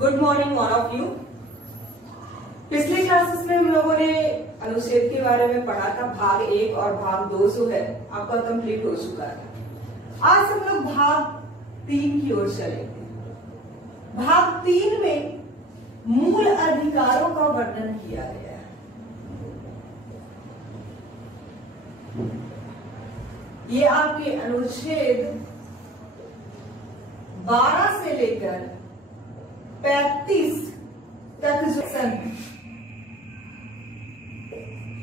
Good morning all of you. पिछले classes में हम लोगों ने अनुच्छेद के बारे में पढ़ा था। भाग 1 और भाग 2 जो है आपका कंप्लीट हो चुका है। आज हम लोग भाग 3 की ओर चलेंगे। भाग 3 में मूल अधिकारों का वर्णन किया गया है। ये आपके अनुच्छेद 12 से लेकर 35 तक जो सेक्शन,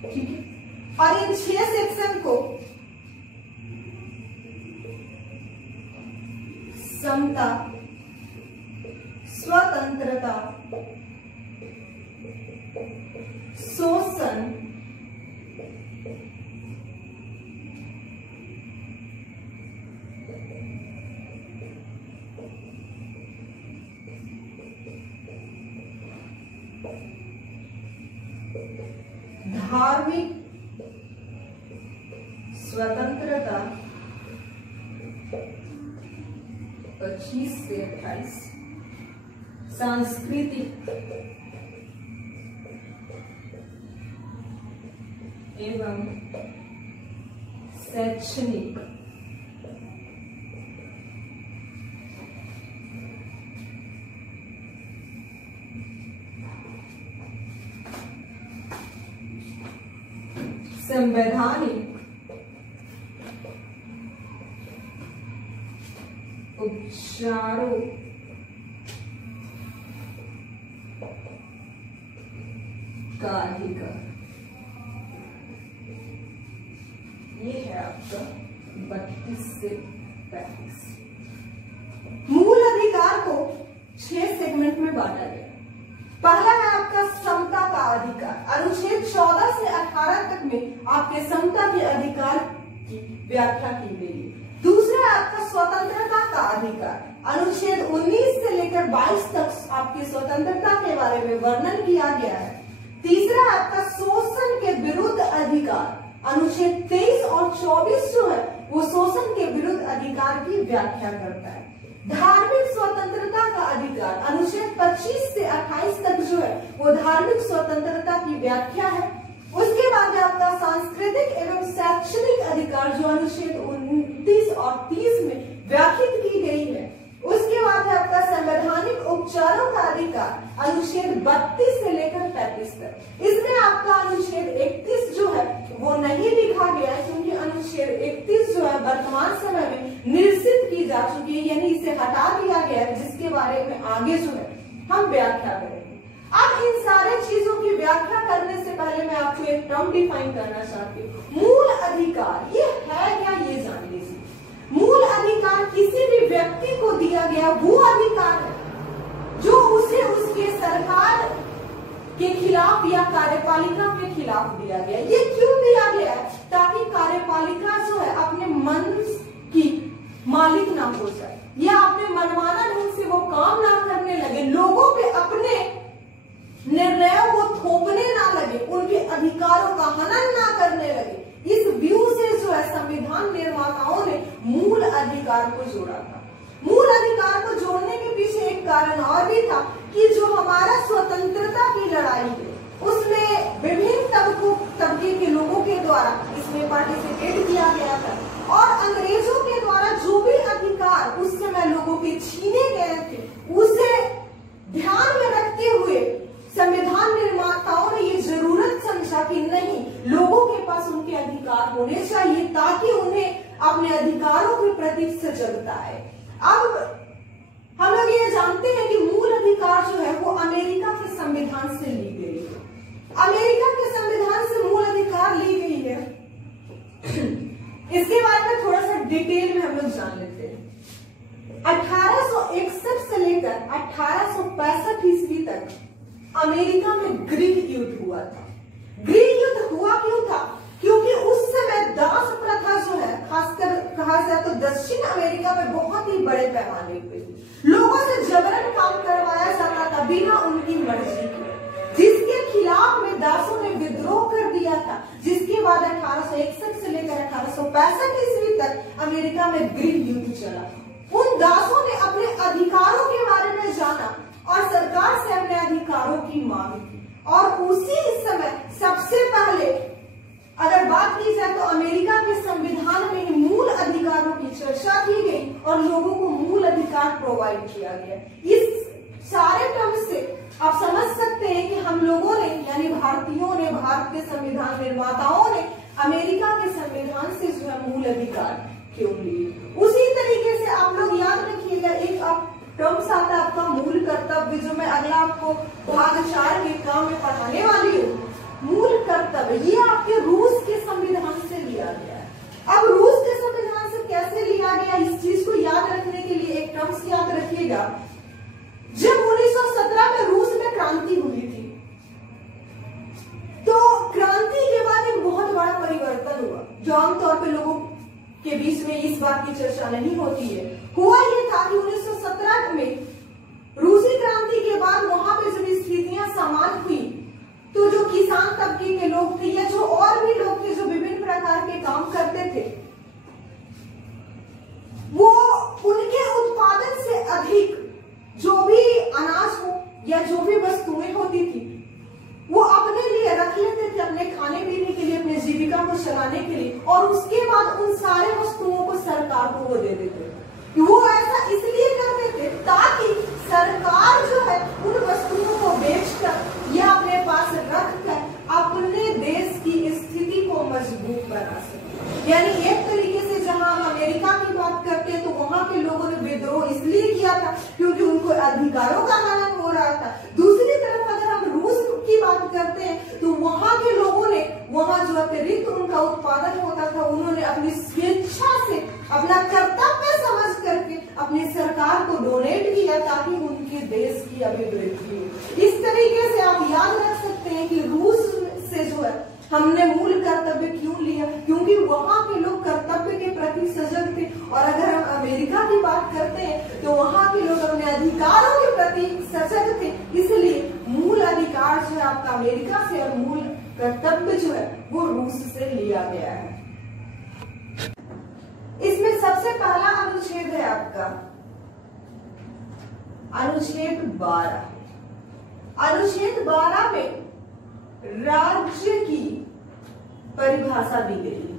ठीक है, और इन 6 सेक्शन को समता, स्वतंत्रता, शोषण, धार्मिक स्वतंत्रता 25 से 28, सांस्कृतिक एवं शैक्षणिक संवैधानिक उपचारों का अधिकार, ये है आपका 32 से 35। मूल अधिकार को 6 सेगमेंट में बांटा गया। पहला है आपका समता का अधिकार। अनुच्छेद 14 से 18 तक में आपके समता के अधिकार की व्याख्या की गई है। दूसरा है आपका स्वतंत्रता का अधिकार। अनुच्छेद 19 से लेकर 22 तक आपकी स्वतंत्रता के बारे में वर्णन किया गया है। तीसरा है आपका शोषण के विरुद्ध अधिकार। अनुच्छेद 23 और 24 जो है वो शोषण के विरुद्ध अधिकार की व्याख्या करता है। धार्मिक स्वतंत्रता का अधिकार, अनुच्छेद 25 से 28 तक जो है वो धार्मिक स्वतंत्रता की व्याख्या है। उसके बाद आपका सांस्कृतिक एवं शैक्षणिक अधिकार जो अनुच्छेद 29 और 30 में व्याख्यात की गई है। उसके बाद है आपका संवैधानिक उपचारों का अधिकार, अनुच्छेद 32 से लेकर 35 तक। इसमें आपका अनुच्छेद 31 जो है वो नहीं लिखा गया है, क्योंकि अनुच्छेद 31 जो है वर्तमान समय में निरसित की जा चुकी है, यानी इसे हटा दिया गया है, जिसके बारे में आगे जो है हम व्याख्या करेंगे। अब इन सारे चीजों की व्याख्या करने से पहले मैं आपको एक टर्म डिफाइन करना चाहती हूँ। मूल अधिकार ये है क्या, ये जान लीजिए। मूल अधिकार किसी भी व्यक्ति को दिया गया वो अधिकार है जो उसे उसके सरकार के खिलाफ या कार्यपालिका के खिलाफ दिया गया। ये क्यों दिया गया है? ताकि कार्यपालिका जो है अपने मन की मालिक ना हो जाए या अपने मनमाना ढंग से वो काम ना करने लगे, लोगों पे अपने निर्णयों को थोपने ना लगे, उनके अधिकारों का हनन ना करने लगे। इस व्यू से जो है संविधान निर्माताओं ने मूल अधिकार को जोड़ा था। मूल अधिकार को जोड़ने के पीछे एक कारण और भी था कि जो हमारा स्वतंत्रता की लड़ाई है उसमें विभिन्न तबके के लोगों के द्वारा इसमें पार्टिसिपेट किया गया था, और अंग्रेजों के द्वारा जो भी अधिकार उस समय लोगों के छीने गए थे उसे ध्यान में रखते हुए संविधान निर्माताओं ने ये जरूरत समझा कि नहीं, लोगों के पास उनके अधिकार होने चाहिए ताकि उन्हें अपने अधिकारों के प्रति सजगता है। अब हम लोग ये जानते हैं कि मूल अधिकार जो है वो अमेरिका के संविधान से ली गई है। अमेरिका के संविधान से मूल अधिकार ली गई है। इसके बारे में थोड़ा सा डिटेल में हम लोग जान लेते हैं। 1861 से लेकर 1865 ईस्वी तक अमेरिका में गृह युद्ध हुआ था। गृह युद्ध हुआ क्यों था? क्योंकि उस समय दास प्रथा जो है, खासकर कहा जाए तो दक्षिण अमेरिका में बहुत ही बड़े पैमाने पे लोगों से जबरन काम करवाया जाता था बिना उनकी मर्जी के, जिसके खिलाफ में दासों ने विद्रोह कर दिया था। जिसके बाद 1861 से लेकर 1865 ईस्वी तक अमेरिका में गृह युद्ध चला। उन दासों ने अपने अधिकारों के बारे में जाना और सरकार प्रोवाइड किया गया। इस सारे टर्म से आप समझ सकते हैं कि हम लोगों ने यानी भारतीयों ने, भारत के संविधान निर्माताओं ने अमेरिका के संविधान से जो है मूल अधिकार क्यों लिए। उसी तरीके से आप लोग याद रखिएगा, एक आप टर्म्स आता है आपका मूल कर्तव्य, जो मैं अगला आपको भाग 4 के काम में पढ़ाने वाली हूँ। मूल कर्तव्य ये आपके रूस के संविधान से लिया गया है। अब रूस के संविधान से कैसे लिया गया, इस चीज को याद रखने के लिए एक टर्म्स याद रखिएगा। जब 1917 में रूस में क्रांति हुई थी, तो क्रांति के बाद एक बहुत बड़ा परिवर्तन हुआ, जो आमतौर पे लोगों के बीच में इस बात की चर्चा नहीं होती है। हुआ ये था कि 1917 में रूसी क्रांति के बाद वहां पे जब स्थितियां समान हुई, तो जो किसान तबके के लोग थे या जो और भी लोग थे जो विभिन्न प्रकार के काम करते थे, वो उनके उत्पादन से अधिक जो भी अनाज हो या जो भी वस्तुएं होती थी वो अपने लिए रख लेते थे, अपने खाने पीने के लिए, अपने जीविका को चलाने के लिए, और उसके बाद उन सारे वस्तुओं को सरकार को वो दे देते थे। वो ऐसा इसलिए करते थे ताकि सरकार जो है उन वस्तुओं को बेचकर या अपने पास रखकर अपने देश की स्थिति को मजबूत बना सके। यानी एक तरीके से जहां हम अमेरिका की बात करते हैं तो वहां के लोगों ने विद्रोह इसलिए किया था क्योंकि उनको अधिकारों का हनन हो रहा था। दूसरी तरफ अगर हम रूस की बात करते हैं तो वहां के लोगों ने वहां जो अतिरिक्त उनका उत्पादन होता था, उन्होंने अपनी स्वेच्छा से अपना कर्तव्य समझ करके अपनी सरकार को डोनेट किया ताकि उनके देश की अभिवृद्धि हो। इस तरीके से आप याद रख सकते हैं कि रूस से जो है हमने मूल कर्तव्य क्यों लिया, क्योंकि वहां के लोग कर्तव्य के प्रति सजग थे। और अगर हम अमेरिका की बात करते हैं तो वहां के लोग अपने अधिकारों के प्रति सजग थे, इसलिए मूल अधिकार जो है आपका अमेरिका से और मूल कर्तव्य जो है वो रूस से लिया गया है। इसमें सबसे पहला अनुच्छेद है आपका अनुच्छेद 12। अनुच्छेद 12 में राज्य की परिभाषा दी गई है।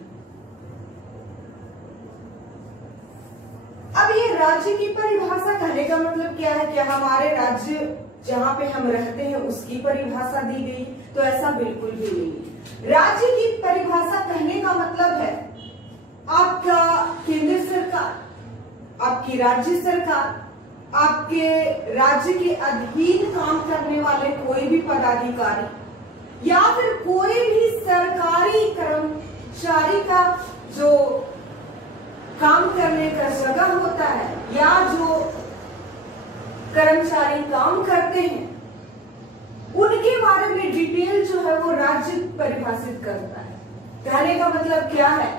अब ये राज्य की परिभाषा कहने का मतलब क्या है? क्या हमारे राज्य जहां पे हम रहते हैं उसकी परिभाषा दी गई? तो ऐसा बिल्कुल भी नहीं। राज्य की परिभाषा कहने का मतलब है आपका केंद्र सरकार, आपकी राज्य सरकार, आपके राज्य के अधीन काम करने वाले कोई भी पदाधिकारी या फिर कोई भी सरकारी कर्मचारी का जो काम करने का जगह होता है या जो कर्मचारी काम करते हैं उनके बारे में डिटेल जो है वो राज्य परिभाषित करता है। कहने का मतलब क्या है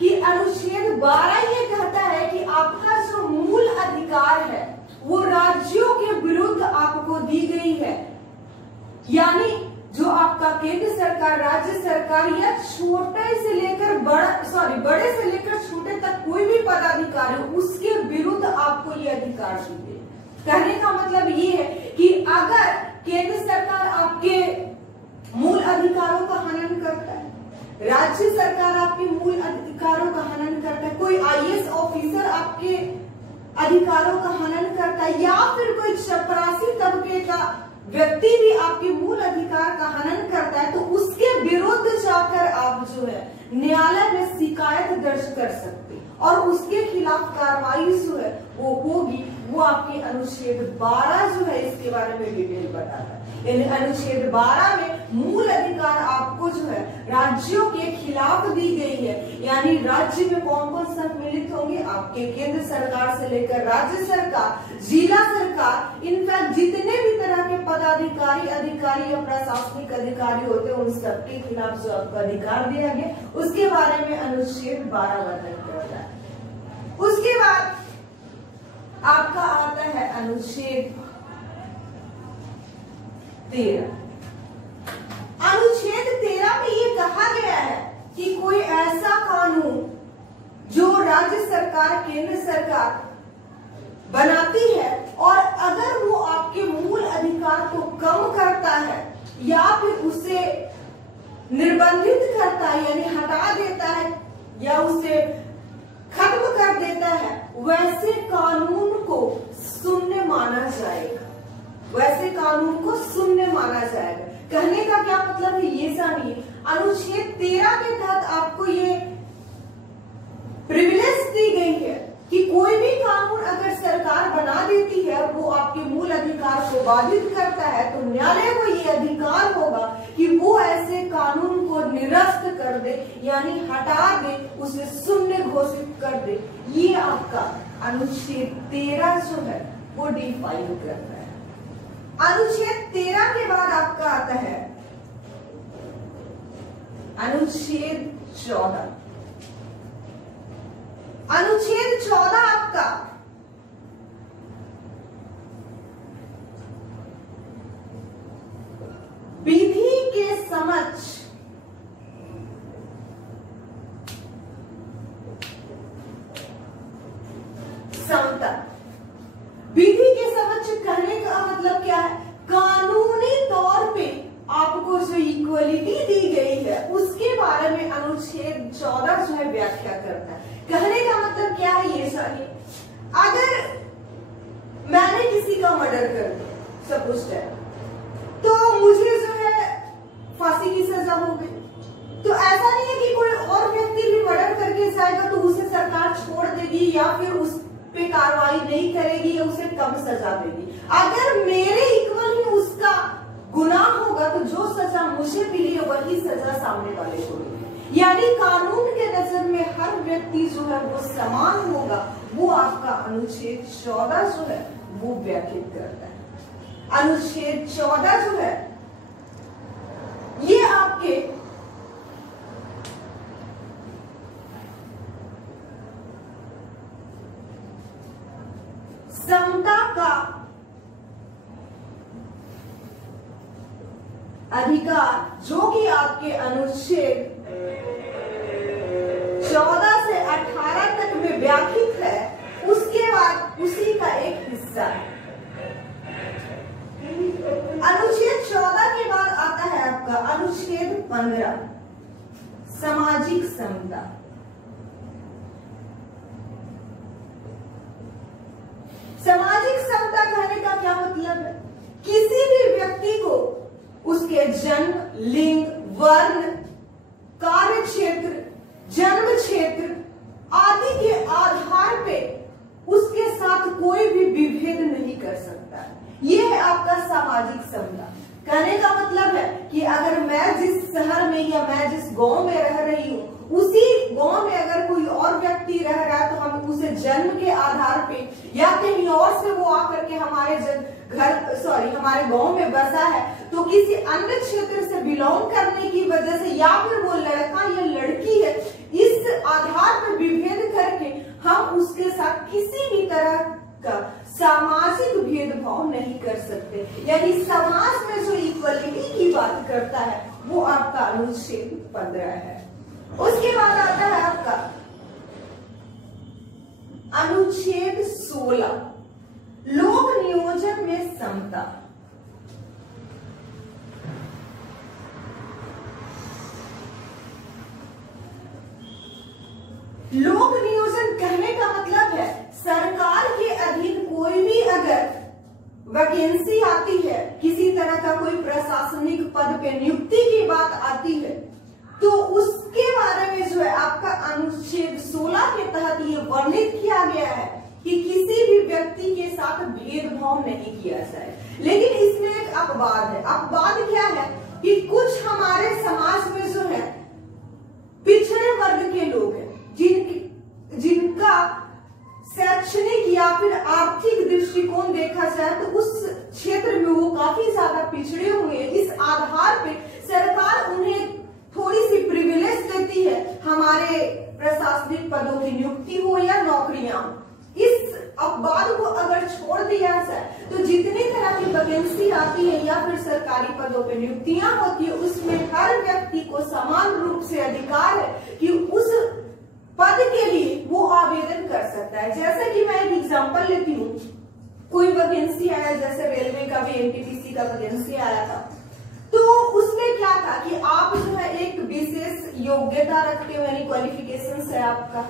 कि अनुच्छेद 12 ये कहता है कि आपका जो मूल अधिकार है वो राज्यों के विरुद्ध आपको दी गई है। यानी जो आपका केंद्र सरकार, राज्य सरकार या छोटे से लेकर बड़े से लेकर छोटे तक कोई भी पदाधिकारी उसके विरुद्ध आपको ये अधिकार दी गई। कहने का मतलब ये है कि अगर केंद्र सरकार आपके मूल अधिकारों का हनन करता है, राज्य सरकार आपके मूल अधिकारों का हनन करता है, कोई आईएएस ऑफिसर आपके अधिकारों का हनन करता है या फिर कोई चपरासी तबके का व्यक्ति भी आपके मूल अधिकार का हनन करता है, तो उसके विरुद्ध जाकर आप जो है न्यायालय में शिकायत दर्ज कर सकते और उसके खिलाफ कार्रवाई जो है वो होगी। वो आपके अनुच्छेद 12 जो है इसके बारे में डिटेल बताता है। यानी अनुच्छेद 12 में मूल अधिकार आपको जो है राज्यों के खिलाफ दी गई है। यानी राज्य में कौन कौन सम्मिलित होंगे? आपके केंद्र सरकार से लेकर राज्य सरकार, जिला सरकार, इनफैक्ट जितने भी तरह के पदाधिकारी, अधिकारी या प्रशासनिक अधिकारी होते हैं उन सबके खिलाफ जो आपको अधिकार दिया गया उसके बारे में अनुच्छेद 12 वर्णन करता है। उसके बाद आपका आता है अनुच्छेद 13। अनुच्छेद 13 में ये कहा गया है कि कोई ऐसा कानून जो राज्य सरकार, केंद्र सरकार बनाती है और अगर वो आपके मूल अधिकार को कम करता है या फिर उसे निर्बंधित करता है यानी हटा देता है या उसे खत्म कर देता है, वैसे कानून को जाएगा, वैसे कानून को शून्य माना जाएगा। कहने का क्या मतलब है ये जानिए। अनुच्छेद 13 के तहत आपको ये प्रिविलेज दी गई है कि कोई भी कानून अगर सरकार बना देती है वो आपके मूल अधिकार को बाधित करता है, तो न्यायालय को ये अधिकार होगा कि वो ऐसे कानून को निरस्त कर दे, यानी हटा दे, उसे शून्य घोषित कर दे। ये आपका अनुच्छेद 13 जो है वो डिफाइन करता है। अनुच्छेद 13 के बाद आपका आता है अनुच्छेद 14। अनुच्छेद 14 आपका विधि के समक्ष समता। विधि के समक्ष कहने का मतलब क्या है? कानूनी तौर पे आपको जो इक्वलिटी दी गई है उसके बारे में अनुच्छेद 14 जो है व्याख्या करता है। कहने का मतलब क्या है ये जानिए। अगर मैंने किसी का मर्डर कर दिया सपोज दैट, तो मुझे जो है फांसी की सजा हो गई, तो ऐसा नहीं है कि कोई और व्यक्ति भी मर्डर करके जाएगा तो उसे सरकार छोड़ देगी या फिर उस पे कार्रवाई नहीं करेगी या उसे कम सजा देगी। अगर मेरे इक्वल ही उसका गुनाह होगा तो जो सजा मुझे मिली है वही सजा सामने वाले को मिली, यानी कानून के नजर में हर व्यक्ति जो है वो समान होगा। वो आपका अनुच्छेद 14 जो है वो व्याख्यात करता है। अनुच्छेद 14 जो है ये आपके समता का अधिकार, जो कि आपके अनुच्छेद 14 से 18 तक में व्याख्यात है, उसके बाद उसी का एक हिस्सा है। अनुच्छेद 14 के बाद आता है आपका अनुच्छेद 15 सामाजिक समता। सामाजिक समता कहने का क्या मतलब है? किसी भी व्यक्ति को उसके जन्म, लिंग, वर्ण, कार्य क्षेत्र, जन्म क्षेत्र आदि के आधार पे उसके साथ कोई भी विभेद नहीं कर सकता। ये है आपका सामाजिक समता। कहने का मतलब है कि अगर मैं जिस शहर में या मैं जिस गांव में रह रही हूँ, उसी गांव में अगर कोई और व्यक्ति रह रहा है तो हम उसे जन्म के आधार पे या कहीं और से वो आकर के हमारे हमारे गांव में बसा है, तो किसी अन्य क्षेत्र से बिलोंग करने की वजह से या फिर वो लड़का या लड़की है, इस आधार पर विभेद करके हम उसके साथ किसी भी तरह का सामाजिक भेदभाव नहीं कर सकते। यानी समाज में जो इक्वलिटी की बात करता है वो आपका अनुच्छेद 15 है। उसके बाद आता है आपका अनुच्छेद 16 लोक नियोजन में समता। लोक नियोजन कहने का मतलब है सरकार के अधीन कोई भी अगर वैकेंसी आती है, किसी तरह का कोई प्रशासनिक पद पे नियुक्ति की बात आती है, तो उसके बारे में जो है आपका अनुच्छेद 16 के तहत ये वर्णित किया गया है कि किसी भी व्यक्ति के साथ भेदभाव नहीं किया जाए। लेकिन इसमें एक अपवाद है। अपवाद क्या है कि कुछ हमारे समाज में जो है पिछड़े वर्ग के लोग हैं, जिनका शैक्षणिक या फिर आर्थिक दृष्टिकोण देखा जाए तो उस क्षेत्र में वो काफी ज्यादा पिछड़े हुए हैं। इस आधार पे सरकार उन्हें थोड़ी सी प्रिविलेज देती है, हमारे प्रशासनिक पदों की नियुक्ति हो या नौकरियां। इस अपवाद को अगर छोड़ दिया जाए तो जितनी तरह की वैकेंसी आती है या फिर सरकारी पदों पर नियुक्तियां होती है, उसमें हर व्यक्ति को समान रूप से अधिकार है कि उस पद के लिए वो आवेदन कर सकता है। जैसे कि मैं एक एग्जांपल लेती हूँ, कोई वैकेंसी आया, जैसे रेलवे का भी एनटीपीसी का वैकेंसी आया था, तो उसमें क्या था कि आप जो है एक विशेष योग्यता रखते हो, यानी क्वालिफिकेशन है आपका,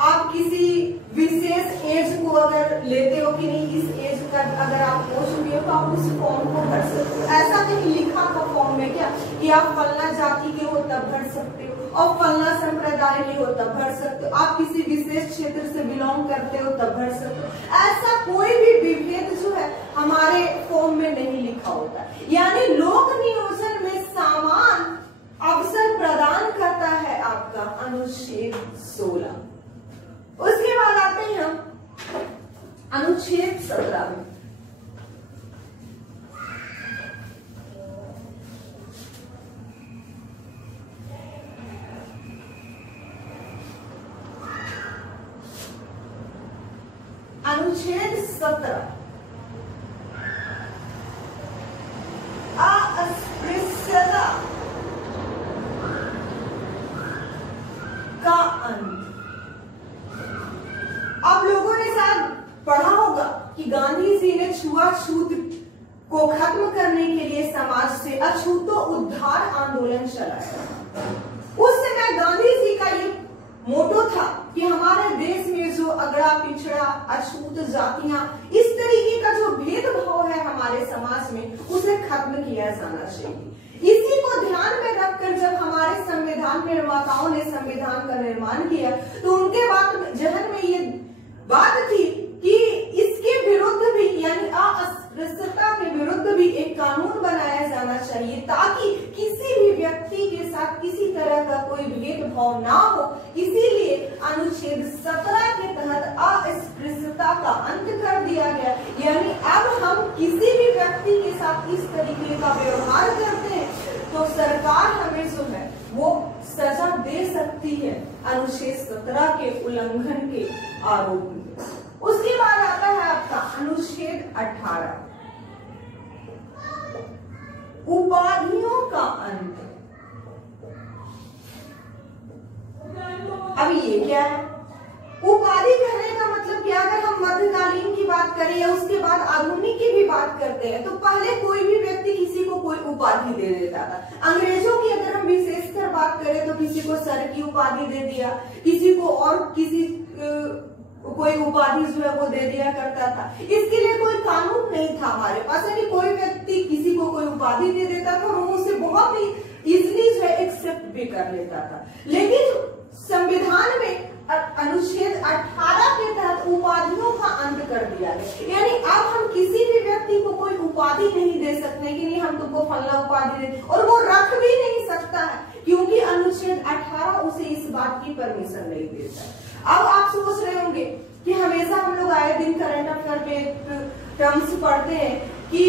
आप किसी विशेष एज को अगर लेते हो कि नहीं, इस एज का अगर आप आप पोस्ट हुई है तो आप उस फॉर्म को भर सकते हो। ऐसा नहीं लिखा था फॉर्म में क्या कि आप फलना जाति के हो तब भर सकते हो और फलना संप्रदाय के हो तब भर सकते हो, आप किसी विशेष क्षेत्र से बिलोंग करते हो तब भर सकते हो। ऐसा कोई भी विभेद जो है हमारे फॉर्म में नहीं लिखा होता। यानी लोक नियोजन में समान अवसर प्रदान करता है आपका अनुच्छेद 16। उसके बाद आते हैं हम अनुच्छेद 17 में। अनुच्छेद 17 अस्पृश्यता का अंत। आप लोगों ने शायद पढ़ा होगा कि गांधी जी ने छुआछूत को खत्म करने के लिए समाज से अछूतो उद्धार आंदोलन चलाया। उस समय गांधी जी का ये मोटो था कि हमारे देश में जो अगड़ा पिछड़ा अछूत जातियां इस तरीके का जो भेदभाव है हमारे समाज में उसे खत्म किया जाना चाहिए। इसी को ध्यान में रखकर जब हमारे संविधान निर्माताओं ने संविधान का निर्माण किया तो उनके बाद जहन में ये बात थी कि इसके विरुद्ध भी यानी अस्पृश्यता के विरुद्ध भी एक कानून बनाया जाना चाहिए ताकि किसी भी व्यक्ति के साथ किसी तरह का कोई भेदभाव ना हो। इसीलिए अनुच्छेद 17 के तहत अस्पृश्यता का अंत कर दिया गया। यानी अब हम किसी भी व्यक्ति के साथ इस तरीके का व्यवहार करते हैं तो सरकार हमें जो है वो सजा दे सकती है अनुच्छेद 17 के उल्लंघन के आरोप में। उसके बाद आता है आपका अनुच्छेद 18 उपाधियों का अंत। अब ये क्या है? उपाधि कहने का मतलब क्या? अगर हम मध्यकालीन की बात करें या उसके बाद आधुनिक की भी बात करते हैं तो पहले कोई भी व्यक्ति किसी को कोई उपाधि दे देता था। अंग्रेजों की अगर हम विशेषकर बात करें तो किसी को सर की उपाधि दे दिया, किसी को और किसी कोई उपाधि जो है वो दे दिया करता था। इसके लिए कोई कानून नहीं था हमारे पास, यानी कोई व्यक्ति किसी को कोई उपाधि दे देता था और वो उसे बहुत ही इजीली जो है एक्सेप्ट भी कर लेता था। लेकिन संविधान में अनुच्छेद 18 के तहत उपाधियों का अंत कर दिया गया। यानी अब हम किसी भी व्यक्ति को कोई उपाधि नहीं दे सकते कि नहीं हम तुमको फलना उपाधि दे, और वो रख भी नहीं सकता है क्योंकि अनुच्छेद 18 उसे इस बात की परमिशन नहीं देता। अब आप सोच रहे होंगे कि हमेशा हम लोग आए दिन करंट अफेयर पे टर्म्स पढ़ते हैं कि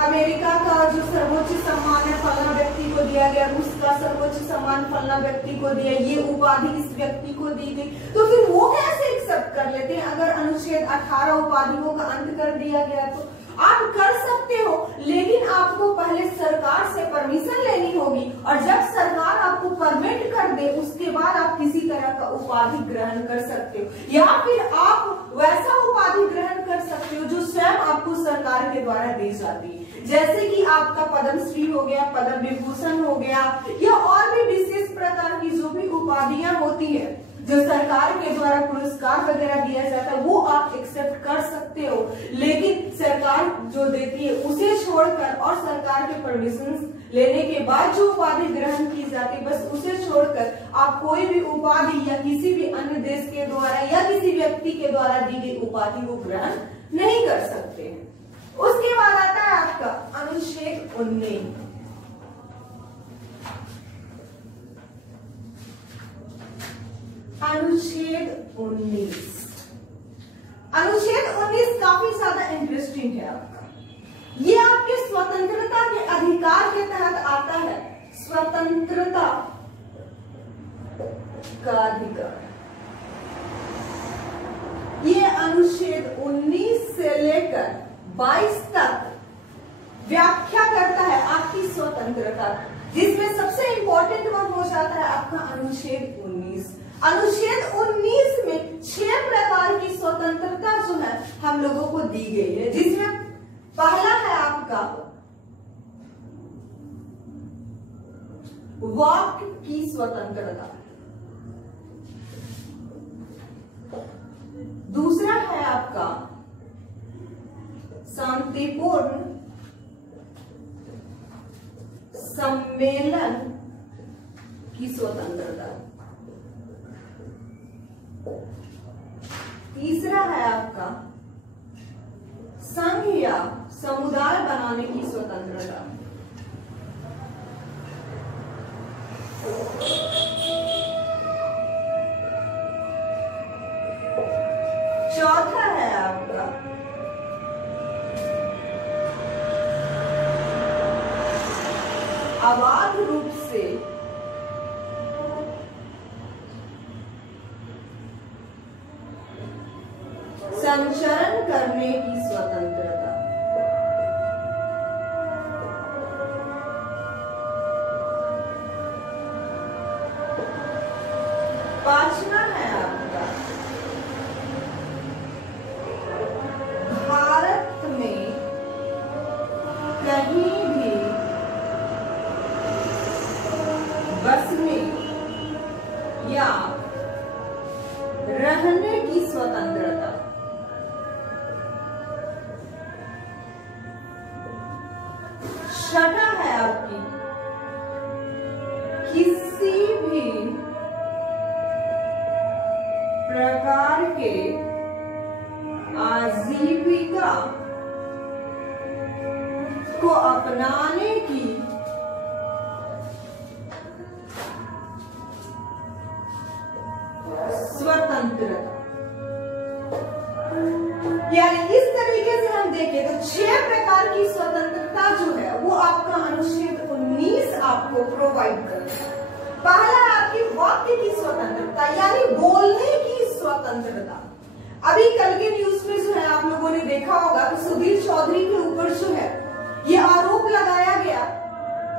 अमेरिका का जो सर्वोच्च सम्मान है फलना व्यक्ति को दिया गया, रूस का सर्वोच्च सम्मान फलना व्यक्ति को दिया, ये उपाधि इस व्यक्ति को दी गई। तो फिर वो कैसे एक्सेप्ट कर लेते हैं? अगर अनुच्छेद 18 उपाधियों का अंत कर दिया गया तो आप कर सकते हो, लेकिन आपको पहले सरकार से परमिशन लेनी होगी और जब सरकार आपको परमिट कर दे उसके बाद आप किसी तरह का उपाधि ग्रहण कर सकते हो, या फिर आप वैसा उपाधि ग्रहण कर सकते हो जो स्वयं आपको सरकार के द्वारा दी जाती है। जैसे कि आपका पद्मश्री हो गया, पद्म विभूषण हो गया, या और भी विशेष प्रकार की जो भी उपाधियां होती है जो सरकार के द्वारा पुरस्कार वगैरह दिया जाता है वो आप एक्सेप्ट कर सकते हो। लेकिन सरकार जो देती है उसे छोड़कर और सरकार के परमिशन लेने के बाद जो उपाधि ग्रहण की जाती है बस उसे छोड़कर आप कोई भी उपाधि या किसी भी अन्य देश के द्वारा या किसी व्यक्ति के द्वारा दी गई उपाधि को ग्रहण नहीं कर सकते हैं। उसके बाद आता है आपका अनुच्छेद 19। अनुच्छेद 19 काफी ज्यादा इंटरेस्टिंग है आपका। ये आपके स्वतंत्रता के अधिकार के तहत आता है। स्वतंत्रता का अधिकार ये अनुच्छेद 19 से लेकर 22 तक व्याख्या करता है आपकी स्वतंत्रता, जिसमें सबसे इंपॉर्टेंट वर्ड हो जाता है आपका अनुच्छेद 19। अनुच्छेद 19 में 6 प्रकार की स्वतंत्रता जो है हम लोगों को दी गई है, जिसमें पहला है आपका वाक की स्वतंत्रता, दूसरा है आपका शांतिपूर्ण सम्मेलन की स्वतंत्रता। तीसरा है आपका संघ या समुदाय बनाने की स्वतंत्रता। चौथा है आपका अबाध रूप से संचरण करने की स्वतंत्रता। पांचवा है आपका भारत में कहीं भी बसने या रहने की स्वतंत्रता। छठा है आपकी किसी भी प्रकार के आजीविका को अपनाने की स्वतंत्रता। यानी इस तरीके से हम देखें तो 6 प्रकार की स्वतंत्रता जो है वो आपका अनुच्छेद 19 आपको प्रोवाइड करता है। पहला आपकी वाक्य की स्वतंत्रता यानी बोलने की स्वतंत्रता। अभी कल के न्यूज में जो है आप लोगों ने देखा होगा तो सुधीर चौधरी के ऊपर जो है ये आरोप लगाया गया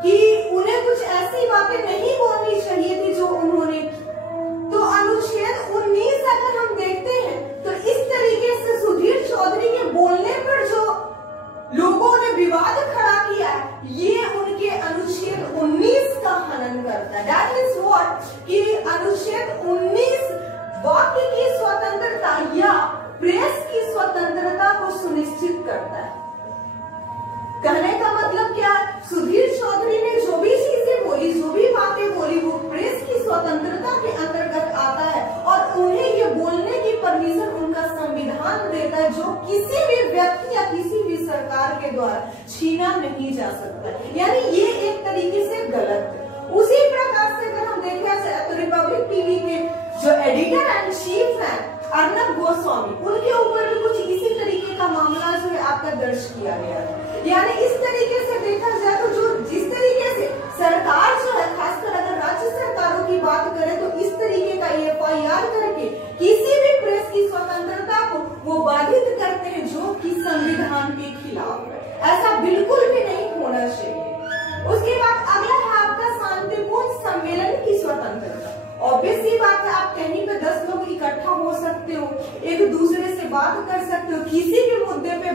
कि उन्हें कुछ ऐसी बातें नहीं बोलनी चाहिए थी जो उन्होंने। तो अनुच्छेद 19 अगर हम देखते हैं तो इस तरीके से सुधीर चौधरी के बोलने पर जो लोगों ने विवाद खड़ा किया है ये उनके अनुच्छेद 19 का हनन करता है। दैट मीन्स व्हाट कि अनुच्छेद 19 वाक्य की स्वतंत्रता या प्रेस की स्वतंत्रता को सुनिश्चित करता है। कहने का मतलब क्या है, सुधीर चौधरी ने जो भी चीजें बोली, जो भी बातें बोली वो प्रेस की स्वतंत्रता के अंतर्गत आता है और उन्हें ये बोलने की परमिशन उनका संविधान देता है जो किसी भी व्यक्ति या किसी भी सरकार के द्वारा छीना नहीं जा सकता। यानी ये एक तरीके से गलत है। उसी प्रकार से अगर हम देखें तो रिपब्लिक टीवी के जो एडिटर एंड चीफ है अर्नब गोस्वामी, उनके ऊपर भी कुछ इसी तरीके का मामला जो है आपका दर्ज किया गया है। यानी इस तरीके से देखा जाए तो जो जिस तरीके से सरकार जो है खासकर अगर राज्य सरकारों की बात करें तो इस तरीके का FIR करके किसी भी प्रेस की स्वतंत्रता को वो बाधित करते हैं जो कि संविधान के खिलाफ है। ऐसा बिल्कुल भी नहीं होना चाहिए। उसके बाद अगला है आपका शांतिपूर्ण सम्मेलन की स्वतंत्रता। ऑब्वियस सी बात है, आप कहीं पे 10 लोग इकट्ठा हो सकते हो, एक दूसरे से बात कर सकते हो, किसी भी मुद्दे पे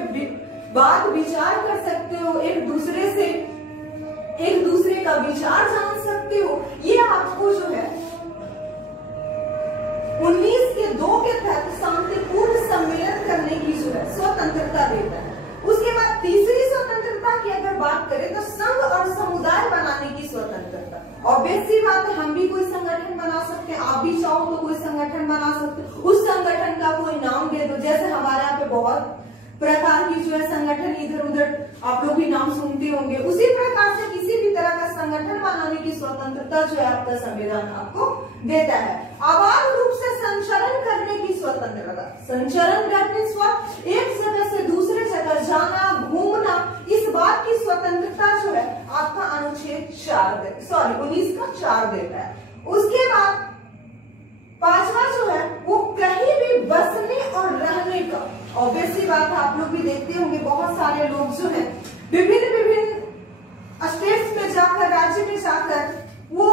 बात विचार कर सकते हो, एक दूसरे का विचार जान सकते हो। ये आपको जो है 19 के 2 के तहत शांतिपूर्ण सम्मेलन करने की जो है स्वतंत्रता देता है। उसके बाद तीसरी स्वतंत्रता की अगर बात करें तो संघ और समुदाय बनाने की स्वतंत्रता। ऑब्वियस सी बात है, हम भी कोई संगठन बना सकते हैं, आप भी चाहो तो कोई संगठन बना सकते हो, उस संगठन का कोई नाम दे दो। जैसे हमारे यहाँ पे बहुत प्रकार की जो है संगठन इधर उधर आप लोग भी नाम सुनते होंगे, उसी प्रकार से किसी भी तरह का संगठन बनाने की स्वतंत्रता जो है आपका संविधान आपको देता है। अबाध रूप से संचरण करने की स्वतंत्रता। संचरण एक जगह से दूसरे जगह जाना, घूमना, इस बात की स्वतंत्रता जो है आपका अनुच्छेद 19 का 4 देता है। उसके बाद 5वां जो है वो कहीं भी बसने और रहने का। ऑब्वियसली बात है, आप लोग भी देखते होंगे बहुत सारे लोग जो है विभिन्न स्टेट्स में जाकर, राज्य में जाकर वो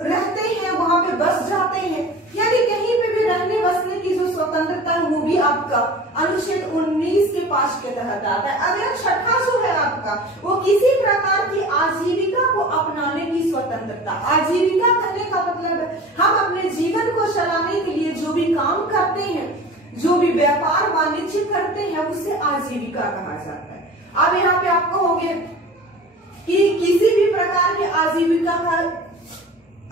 रहते हैं, वहां पे बस जाते हैं। यानी कहीं पे भी रहने बसने की जो स्वतंत्रता है वो भी आपका अनुच्छेद 19 के 5 के तहत आता है। अगला 6वां जो है आपका वो किसी प्रकार की आजीविका को अपनाने की स्वतंत्रता। आजीविका कहने का मतलब है हम अपने जीवन को चलाने के लिए जो भी काम करते हैं, जो भी व्यापार वाणिज्य करते हैं उसे आजीविका कहा जाता है। अब यहाँ पे आप कहोगे कि किसी भी प्रकार की आजीविका का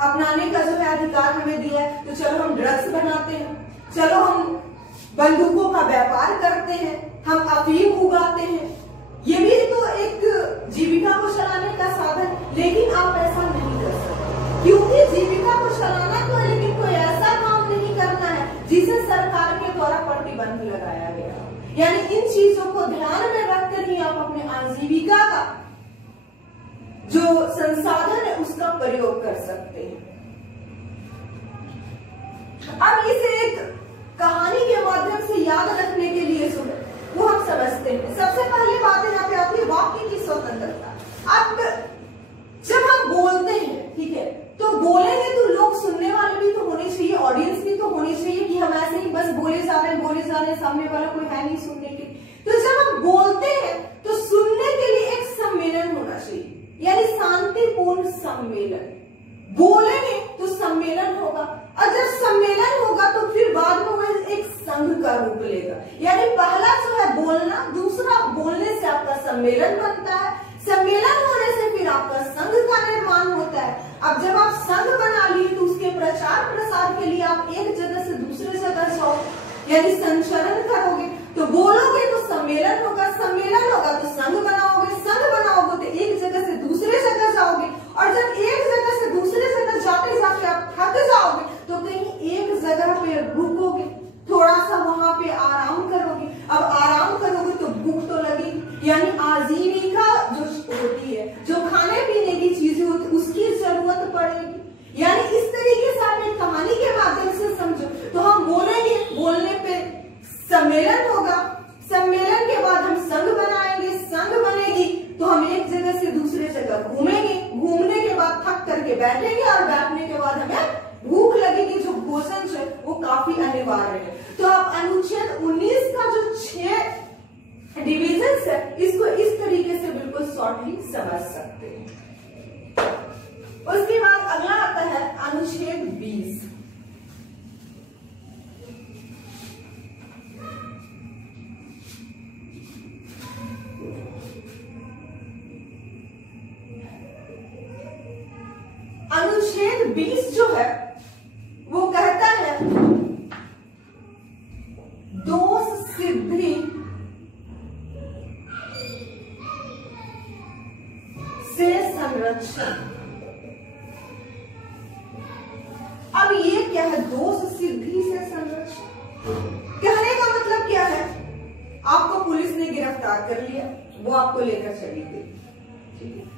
अपनाने का जो है अधिकार हमें दिया है, तो चलो हम ड्रग्स बनाते हैं, चलो हम बंदूकों का व्यापार करते हैं, हम अफीम उगाते हैं, ये भी तो एक जीविका को चलाने का साधन। लेकिन आप ऐसा नहीं कर सकते, क्योंकि जीविका को चलाना तो है, लेकिन कोई ऐसा काम नहीं करना है जिसे सरकार के द्वारा प्रतिबंध लगाया गया। यानी इन चीजों को ध्यान में रखकर ही आप अपने आजीविका का जो संसाधन है उसका प्रयोग कर सकते हैं। अब इसे एक कहानी के माध्यम से याद रखने के लिए जो है वो हम समझते हैं। सबसे पहली बात यहाँ पे आती है वाक्य की स्वतंत्रता। अब जब हम बोलते हैं, ठीक है, तो बोलेंगे तो लोग सुनने वाले भी तो होने चाहिए, ऑडियंस भी तो होनी चाहिए कि हम ऐसे ही बस बोले जा रहे हैं, सामने वाला कोई है नहीं सुनने के। तो जब हम बोलते हैं तो सुनने के लिए एक सम्मेलन होना चाहिए, यानी शांतिपूर्ण सम्मेलन। बोलेंगे तो सम्मेलन होगा, और जब सम्मेलन होगा तो फिर बाद में वह एक संघ का रूप लेगा। यानी पहला जो है बोलना, दूसरा बोलने से आपका सम्मेलन बनता है, सम्मेलन होने से फिर आपका संघ का निर्माण होता है। अब जब आप संघ बना लिए तो उसके प्रचार प्रसार के लिए आप एक जगह से दूसरे जगह जाओ, यानी संचरण करोगे। तो बोलोगे तो सम्मेलन होगा, सम्मेलन होगा तो संघ बनाओगे, संघ बनाओगे तो एक जगह से दूसरे जगह जाओगे, और जब एक जगह से दूसरे जगह जाते जाते आप थक जाओगे तो कहीं एक जगह पे रुकोगे, थोड़ा सा वहां पे आराम करोगे। अब आराम करोगे तो भूख तो लगेगी, यानी आजीविका जो होती है, जो खाने पीने की चीजें होती है, उसकी जरूरत पड़ेगी। यानी इस तरीके से आप एक कहानी के माध्यम से समझो। तो हम बोलेंगे, बोलने पे सम्मेलन होगा, सम्मेलन के बाद हम संघ बनाएंगे, संघ बनेगी तो हम एक जगह से दूसरे जगह घूमेंगे, घूमने के बाद थक करके बैठेंगे, और बैठने के बाद हमें भूख लगेगी, जो भोजन जो है वो काफी अनिवार्य है। तो आप अनुच्छेद 19 का जो 6 डिविजन है इसको इस तरीके से बिल्कुल शॉर्टली समझ सकते हैं। उसके बाद अगला आता है अनुच्छेद 20। अनुच्छेद 20 जो है वो कहता है दोष सिद्धि से संरक्षण। अब ये क्या है दोष सिद्धि से संरक्षण? कहने का मतलब क्या है, आपको पुलिस ने गिरफ्तार कर लिया, वो आपको लेकर चली गई, ठीक है,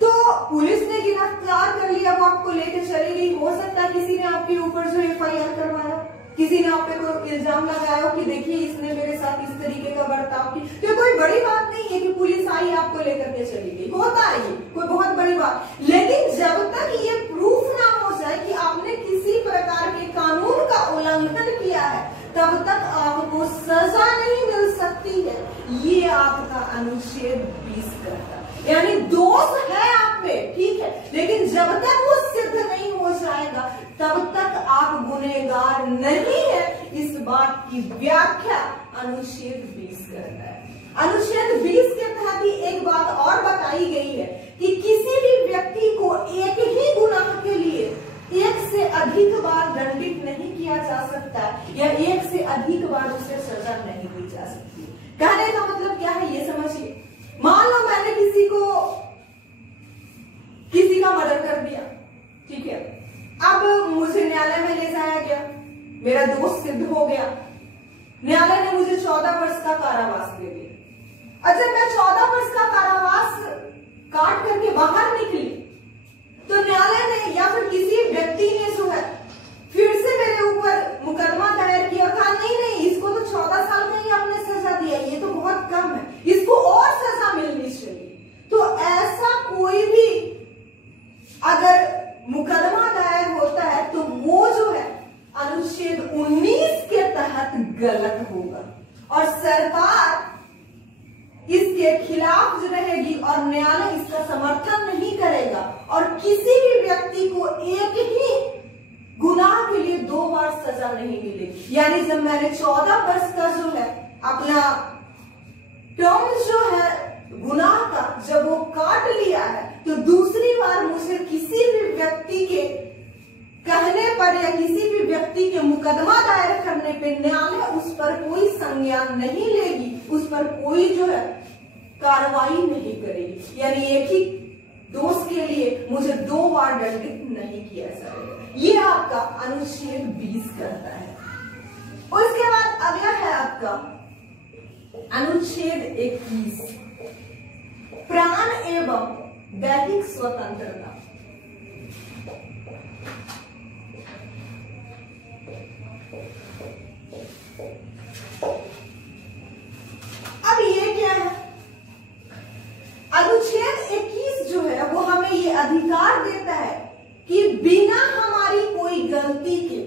तो पुलिस ने गिरफ्तार कर लिया, वो आपको लेकर चली गई। हो सकता है किसी ने आपके ऊपर जो FIR करवाया, किसी ने आप पे कोई इल्जाम लगाया कि देखिए इसने मेरे साथ इस तरीके का बर्ताव की, तो कोई बड़ी बात नहीं है कि पुलिस आई आपको लेकर के चली गई, होता है ये कोई बहुत बड़ी बात। लेकिन जब तक ये प्रूफ ना हो जाए कि आपने किसी प्रकार के कानून का उल्लंघन किया है, तब तक आपको सजा नहीं मिल सकती है। ये आपका अनुच्छेद 20 करता है। यानी दोष है आप पे, ठीक है, लेकिन जब तक वो सिद्ध नहीं हो जाएगा तब तक आप गुनहगार नहीं है। इस बात की व्याख्या अनुच्छेद 20 करता है। अनुच्छेद 20 के तहत ही एक बात और बताई गई है कि किसी भी व्यक्ति को एक ही गुनाह के लिए एक से अधिक बार दंडित नहीं किया जा सकता, या एक से अधिक बार उसे सजा नहीं दी जा सकती। कहने का मतलब क्या है ये समझिए। मान लो मैंने किसी का मर्डर कर दिया, ठीक है, अब मुझे न्यायालय में ले जाया गया, मेरा दोष सिद्ध हो गया, न्यायालय ने मुझे 14 वर्ष का कारावास दे दिया। और जब मैं 14 वर्ष का कारावास काट करके बाहर निकली तो न्यायालय ने या फिर किसी व्यक्ति ने जो है फिर से मेरे ऊपर मुकदमा दायर किया, कहा नहीं इसको तो 14 साल में ही आपने सजा दिया, ये तो बहुत कम है, इसको और सजा मिलनी चाहिए। तो ऐसा कोई भी अगर मुकदमा दायर होता है तो वो जो है अनुच्छेद 19 के तहत गलत होगा, और सरकार इसके खिलाफ रहेगी और न्यायालय इसका समर्थन नहीं करेगा। और किसी भी व्यक्ति को एक ही गुनाह के लिए 2 बार सजा नहीं मिलेगी। यानी जब मैंने 14 वर्ष का जो है अपना टर्म जो है गुनाह का जब वो काट लिया है, तो दूसरी बार मुझे किसी भी व्यक्ति के कहने पर या किसी भी व्यक्ति के मुकदमा दायर करने पे न्यायालय उस पर कोई संज्ञान नहीं लेगी, उस पर कोई जो है कार्रवाई नहीं करेगी। यानी एक ही दोष के लिए मुझे 2 बार दंडित नहीं किया जाएगा। ये आपका अनुच्छेद 20 कहता है। उसके बाद अगला है आपका अनुच्छेद 21, प्राण एवं दैहिक स्वतंत्रता। अब ये क्या है? अनुच्छेद 21 जो है वो हमें ये अधिकार देता है कि बिना हमारी कोई गलती के,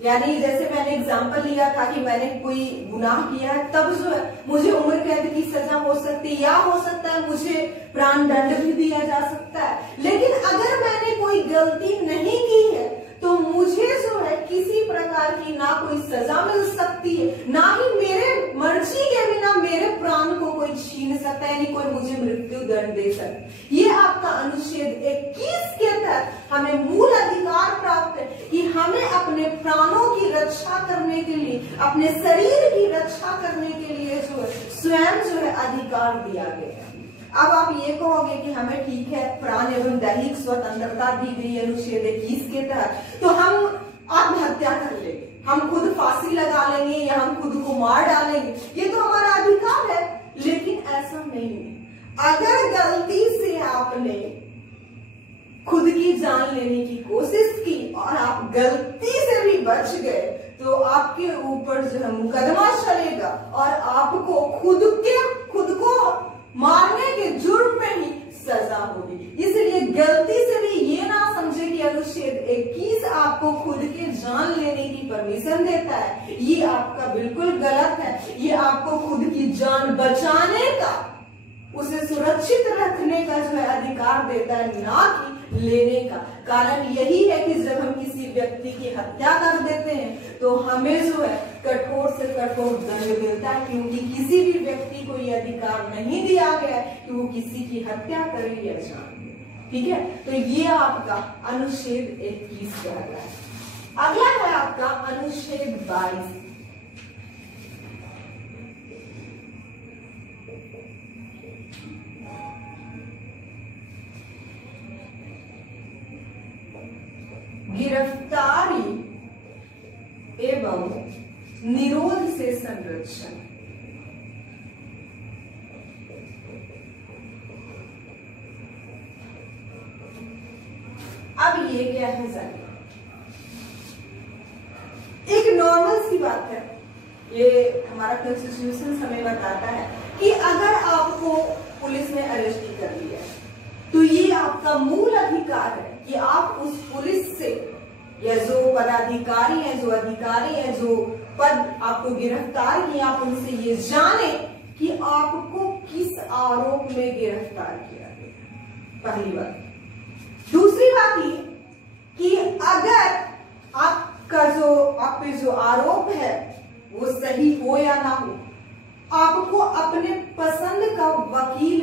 यानी जैसे मैंने एग्जांपल लिया था कि मैंने कोई गुनाह किया है, तब जो है मुझे उम्र कैद की सजा हो सकती है या हो सकता है मुझे प्राण दंड भी दिया जा सकता है। लेकिन अगर मैंने कोई गलती नहीं की है तो मुझे जो है किसी प्रकार की ना कोई सजा मिल सकती है, ना ही मेरे मर्जी के बिना मेरे प्राण को कोई छीन सकता है, यानी कोई मुझे मृत्यु दंड दे सकता है। ये आपका अनुच्छेद 21 के तहत हमें मूल अधिकार प्राप्त है कि हमें अपने प्राणों की रक्षा करने के लिए, अपने शरीर की रक्षा करने के लिए जो है स्वयं जो है अधिकार दिया गया है। अब आप ये कहोगे कि हमें ठीक है प्राण एवं दैहिक स्वतंत्रता दी गई अनुच्छेद 21 के तहत, तो हम आत्महत्या कर लेंगे, हम खुद फांसी लगा लेंगे या हम खुद को मार डालेंगे, ये तो हमारा अधिकार है। लेकिन ऐसा नहीं है। अगर गलती से आपने खुद की जान लेने की कोशिश की और आप गलती से भी बच गए, तो आपके ऊपर जो है मुकदमा चलेगा और आपको खुद को मारने के जुर्म में ही सजा होगी। इसलिए गलती से भी ये ना समझे कि अनुच्छेद 21 आपको खुद के जान लेने की परमिशन देता है। ये आपका बिल्कुल गलत है। ये आपको खुद की जान बचाने का, उसे सुरक्षित रखने का जो है अधिकार देता है, ना कि लेने का। कारण यही है कि जब हम किसी व्यक्ति की हत्या कर देते हैं तो हमें जो है कठोर से कठोर दंड मिलता है, क्योंकि किसी भी व्यक्ति को यह अधिकार नहीं दिया गया है कि वो किसी की हत्या करे या जान ले। ठीक है, तो ये आपका अनुच्छेद 21 कहता है। अगला है आपका अनुच्छेद 22। गिरफ्तारी एवं निरोध से संरक्षण। अब ये क्या है जानिए, एक नॉर्मल सी बात है, ये हमारा कॉन्स्टिट्यूशन हमें बताता है कि अगर आपको पुलिस ने अरेस्ट कर लिया तो ये आपका मूल अधिकार है कि आप उस पुलिस से या जो पदाधिकारी हैं, जो अधिकारी हैं, जो पद आपको गिरफ्तार किया, आप उनसे ये जाने कि आपको किस आरोप में गिरफ्तार किया गया। पहली बात। दूसरी बात ये कि अगर आपका आप पे जो आरोप है वो सही हो या ना हो, आपको अपने पसंद का वकील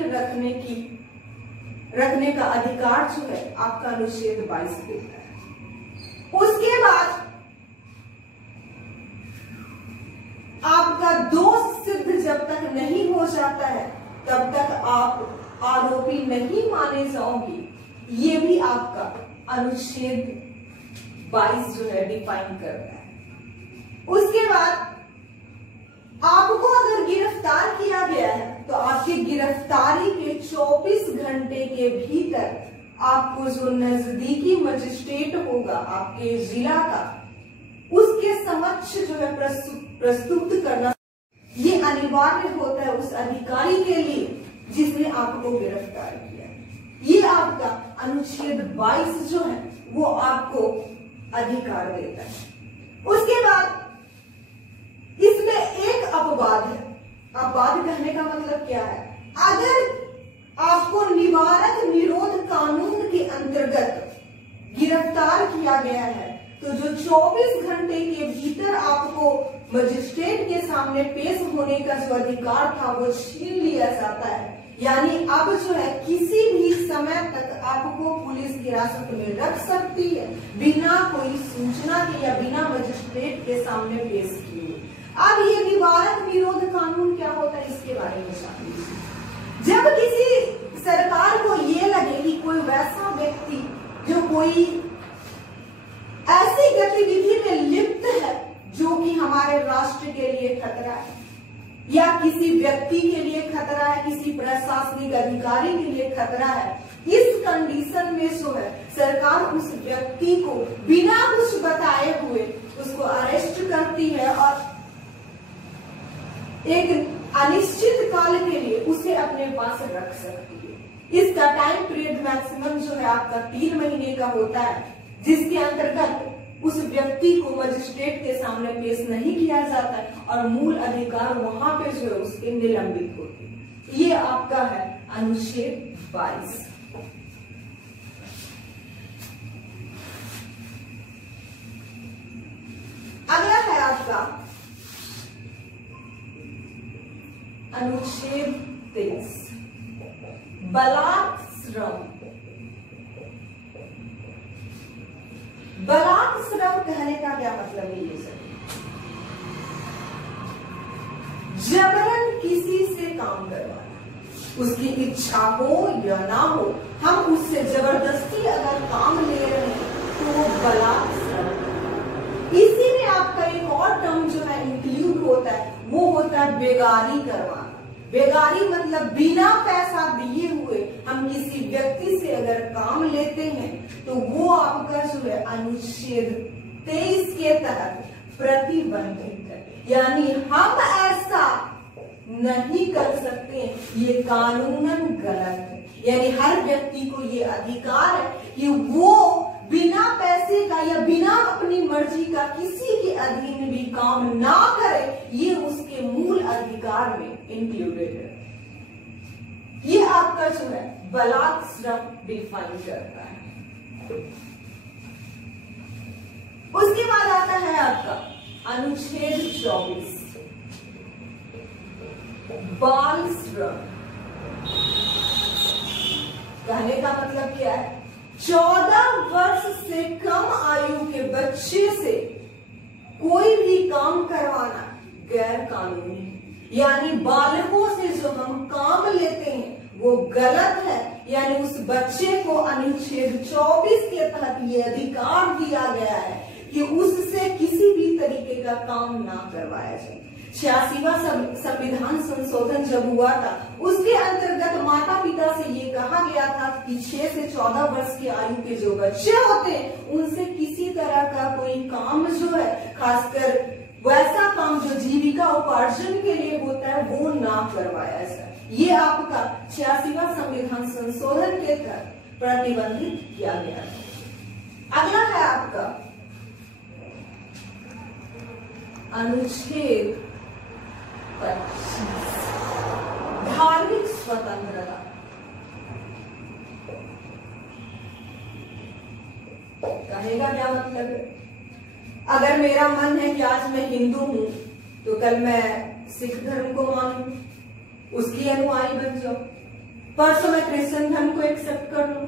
रखने का अधिकार जो है आपका अनुच्छेद 22 देता है। उसके बाद आपका दोष सिद्ध जब तक नहीं हो जाता है तब तक आप आरोपी नहीं माने जाओगे। ये भी आपका अनुच्छेद 22 जो है डिफाइन करता है। उसके बाद आपको अगर गिरफ्तार किया गया है तो आपकी गिरफ्तारी के 24 घंटे के भीतर आपको जो नजदीकी मजिस्ट्रेट होगा आपके जिला का, उसके समक्ष जो है प्रस्तुत करना ये अनिवार्य होता है उस अधिकारी के लिए जिसने आपको गिरफ्तार किया। ये आपका अनुच्छेद 22 जो है वो आपको अधिकार देता है। उसके बाद इसमें एक अपवाद है। अपवाद कहने का मतलब क्या है? अगर आपको निवारक निरोध कानून के अंतर्गत गिरफ्तार किया गया है तो जो 24 घंटे के भीतर आपको मजिस्ट्रेट के सामने पेश होने का जो अधिकार था वो छीन लिया जाता है। यानी अब जो है किसी भी समय तक आपको पुलिस हिरासत में रख सकती है बिना कोई सूचना के या बिना मजिस्ट्रेट के सामने पेश किए। अब ये निवारक विरोध कानून क्या होता है इसके बारे में जान लीजिए। जब किसी सरकार को ये लगे कि कोई वैसा व्यक्ति जो कोई ऐसी गतिविधि में लिप्त है जो कि हमारे राष्ट्र के लिए खतरा है या किसी व्यक्ति के लिए खतरा है, किसी प्रशासनिक अधिकारी के लिए खतरा है, इस कंडीशन में जो है सरकार उस व्यक्ति को बिना कुछ बताए हुए उसको अरेस्ट करती है और एक अनिश्चित काल के लिए उसे अपने पास रख सकती है। इसका टाइम पीरियड मैक्सिमम जो है आपका 3 महीने का होता है, जिसके अंतर्गत उस व्यक्ति को मजिस्ट्रेट के सामने पेश नहीं किया जाता है और मूल अधिकार वहां पे जो है उसके निलंबित होते हैं। ये आपका है अनुच्छेद 22। अगला है आपका अनुच्छेद 23 बलात् श्रम। बलात् श्रम कहने का क्या मतलब है? ये सब जबरन किसी से काम करवाना, उसकी इच्छा हो या ना हो, हम उससे जबरदस्ती अगर काम ले रहे हैं तो वो बलात् श्रम। इसी में आपका एक और टर्म जो है इंक्लूड होता है, वो होता है बेगारी करवाना। बेगारी मतलब बिना पैसा दिए हुए हम किसी व्यक्ति से अगर काम लेते हैं तो वो आपका जो है अनुच्छेद 23 के तहत प्रतिबंधित है। यानी हम ऐसा नहीं कर सकते, ये कानूनन गलत है। यानी हर व्यक्ति को ये अधिकार है कि वो बिना पैसे का या बिना अपनी मर्जी का किसी के अधीन भी काम ना करे, ये उसके मूल अधिकार में इंक्लूडेड है। ये आपका जो है बलात् श्रम डिफाइन करता है। उसके बाद आता है आपका अनुच्छेद 24 बाल श्रम। कहने का मतलब क्या है? 14 वर्ष से कम आयु के बच्चे से कोई भी काम करवाना गैर कानूनी है। यानी बालकों से जो हम काम लेते हैं वो गलत है। यानी उस बच्चे को अनुच्छेद 24 के तहत ये अधिकार दिया गया है कि उससे किसी भी तरीके का काम ना करवाया जाए। 86वां संविधान संशोधन जब हुआ था उसके अंतर्गत माता पिता से ये कहा गया था कि 6 से 14 वर्ष की आयु के जो बच्चे होते हैं उनसे किसी तरह का कोई काम जो है, खासकर वैसा काम जो जीविका उपार्जन के लिए होता है, वो ना करवाया जाए। ये आपका 86वां संविधान संशोधन के तहत प्रतिबंधित किया गया है। अगला है आपका अनुच्छेद 25 धार्मिक स्वतंत्रता। कहने का क्या मतलब है? अगर मेरा मन है कि आज मैं हिंदू हूं तो कल मैं सिख धर्म को मानूं, उसकी अनुयायी बन जाऊं, परसों मैं क्रिश्चियन धर्म को एक्सेप्ट कर लूं,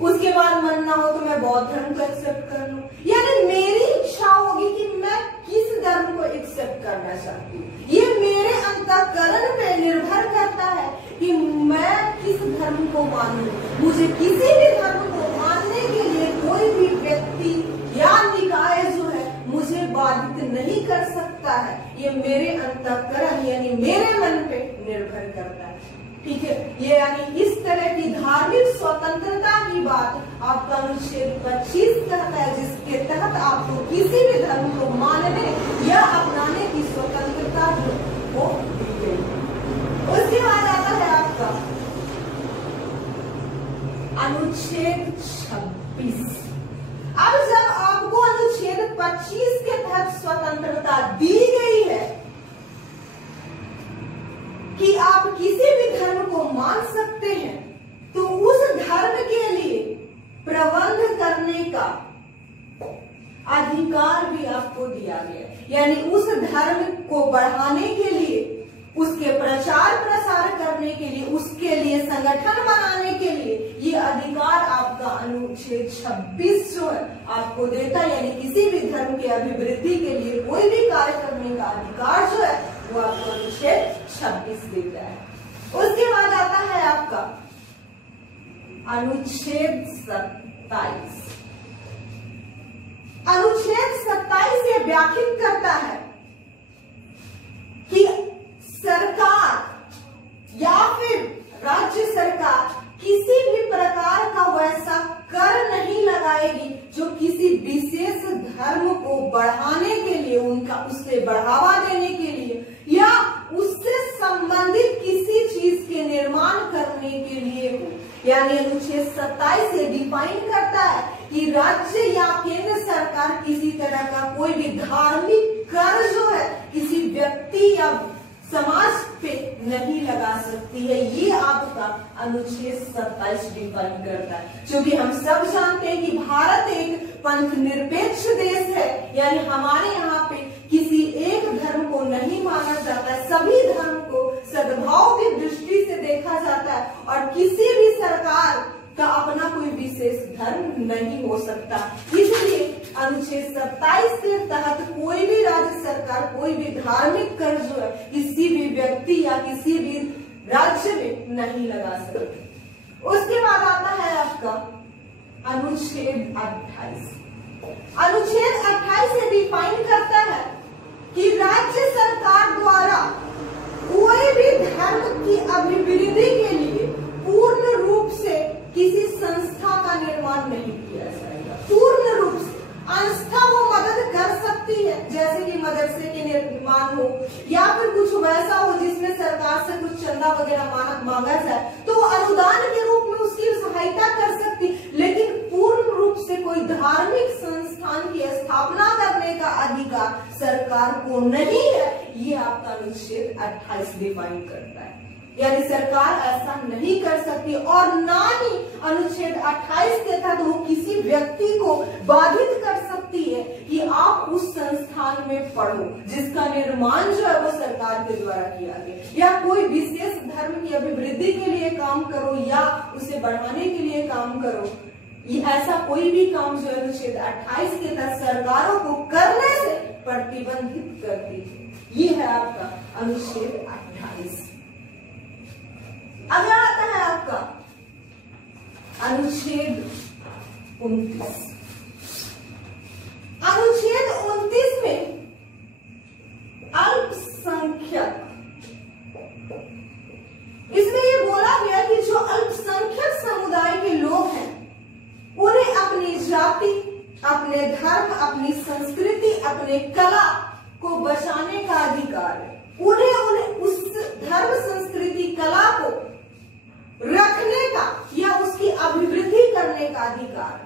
उसके बाद मन ना हो तो मैं बौद्ध धर्म को एक्सेप्ट कर लूं। यानी मेरी इच्छा होगी कि मैं किस धर्म को एक्सेप्ट करना चाहती हूँ। ये मेरे अंतःकरण पे निर्भर करता है कि मैं किस धर्म को मानूं। मुझे किसी भी धर्म को मानने के लिए कोई भी व्यक्ति या निकाय जो है मुझे बाधित नहीं कर सकता है। ये मेरे अंतःकरण यानी मेरे मन पे निर्भर करता है। ठीक है, ये यानी इस तरह की धार्मिक स्वतंत्रता की बात आपका अनुच्छेद 25 कहता है, जिसके तहत आपको किसी भी धर्म को मानने या अपनाने की स्वतंत्रता जो वो दी गई। उसके बाद आता है आपका अनुच्छेद 26। अब जब आपको अनुच्छेद 25 के तहत स्वतंत्रता दी गई है कि आप किसी भी धर्म को मान सकते हैं, तो उस धर्म के लिए प्रबंध करने का यानी उस धर्म को बढ़ाने के लिए, उसके प्रचार प्रसार करने के लिए, उसके लिए संगठन बनाने के लिए ये अधिकार आपका अनुच्छेद 26 जो है आपको देता है। यानी किसी भी धर्म के अभिवृद्धि के लिए कोई भी कार्य करने का अधिकार जो है वो आपको अनुच्छेद 26 देता है। उसके बाद आता है आपका अनुच्छेद 27। अनुच्छेद 27 ये व्याख्यात करता है कि सरकार या फिर राज्य सरकार किसी भी प्रकार का वैसा कर नहीं लगाएगी जो किसी विशेष धर्म को बढ़ाने के लिए, उससे बढ़ावा देने के लिए या उससे संबंधित किसी चीज के निर्माण करने के लिए हो। यानी अनुच्छेद 27 से डिफाइन करता है कि राज्य या केंद्र सरकार किसी तरह का कोई भी धार्मिक कर जो है किसी व्यक्ति या समाज पे नहीं लगा सकती है। ये आपका अनुच्छेद 27 डिफाइन करता है। क्योंकि हम सब जानते हैं कि भारत एक पंथ निरपेक्ष देश है, यानी हमारे यहाँ पे किसी एक धर्म को नहीं माना जाता है, सभी धर्म को सद्भाव की दृष्टि से देखा जाता है और किसी भी सरकार का अपना कोई विशेष धर्म नहीं हो सकता। इसलिए अनुच्छेद 27 के तहत कोई भी राज्य सरकार कोई भी धार्मिक कर जो है किसी भी व्यक्ति या किसी भी राज्य में नहीं लगा सकती। उसके बाद आता है आपका अनुच्छेद 28। अनुच्छेद 28 से डिफाइन करता है कि राज्य सरकार द्वारा कोई भी धर्म की अभिवृद्धि के लिए पूर्ण रूप से किसी संस्था का निर्माण नहीं किया जाएगा। पूर्ण रूप से अंशतः वो मदद कर सकती है, जैसे कि मदरसे के निर्माण हो या फिर कुछ वैसा हो जिसमें सरकार से कुछ चंदा वगैरह मांगा जाए तो अनुदान के रूप में उसकी सहायता कर सकती, लेकिन पूर्ण रूप से कोई धार्मिक संस्थान की स्थापना करने का अधिकार सरकार को नहीं है। ये आपका अनुच्छेद 28 डिफाइन करता है। यानी सरकार ऐसा नहीं कर सकती और ना ही अनुच्छेद 28 के तहत वो किसी व्यक्ति को बाधित कर सकती है कि आप उस संस्थान में पढ़ो जिसका निर्माण जो है वो सरकार के द्वारा किया गया, या कोई विशेष धर्म की अभिवृद्धि के लिए काम करो या उसे बढ़ाने के लिए काम करो। ये ऐसा कोई भी काम जो अनुच्छेद 28 के तहत सरकारों को करने से प्रतिबंधित करती है। ये है आपका अनुच्छेद 28। अगला आता है आपका अनुच्छेद 29। अनुच्छेद 29 में अल्पसंख्यक, इसमें ये बोला गया कि जो अल्पसंख्यक समुदाय के लोग हैं उन्हें अपनी जाति, अपने धर्म, अपनी संस्कृति, अपने कला को बचाने का अधिकार है। उन्हें उस धर्म, संस्कृति, कला को रखने का या उसकी अभिवृद्धि करने का अधिकार,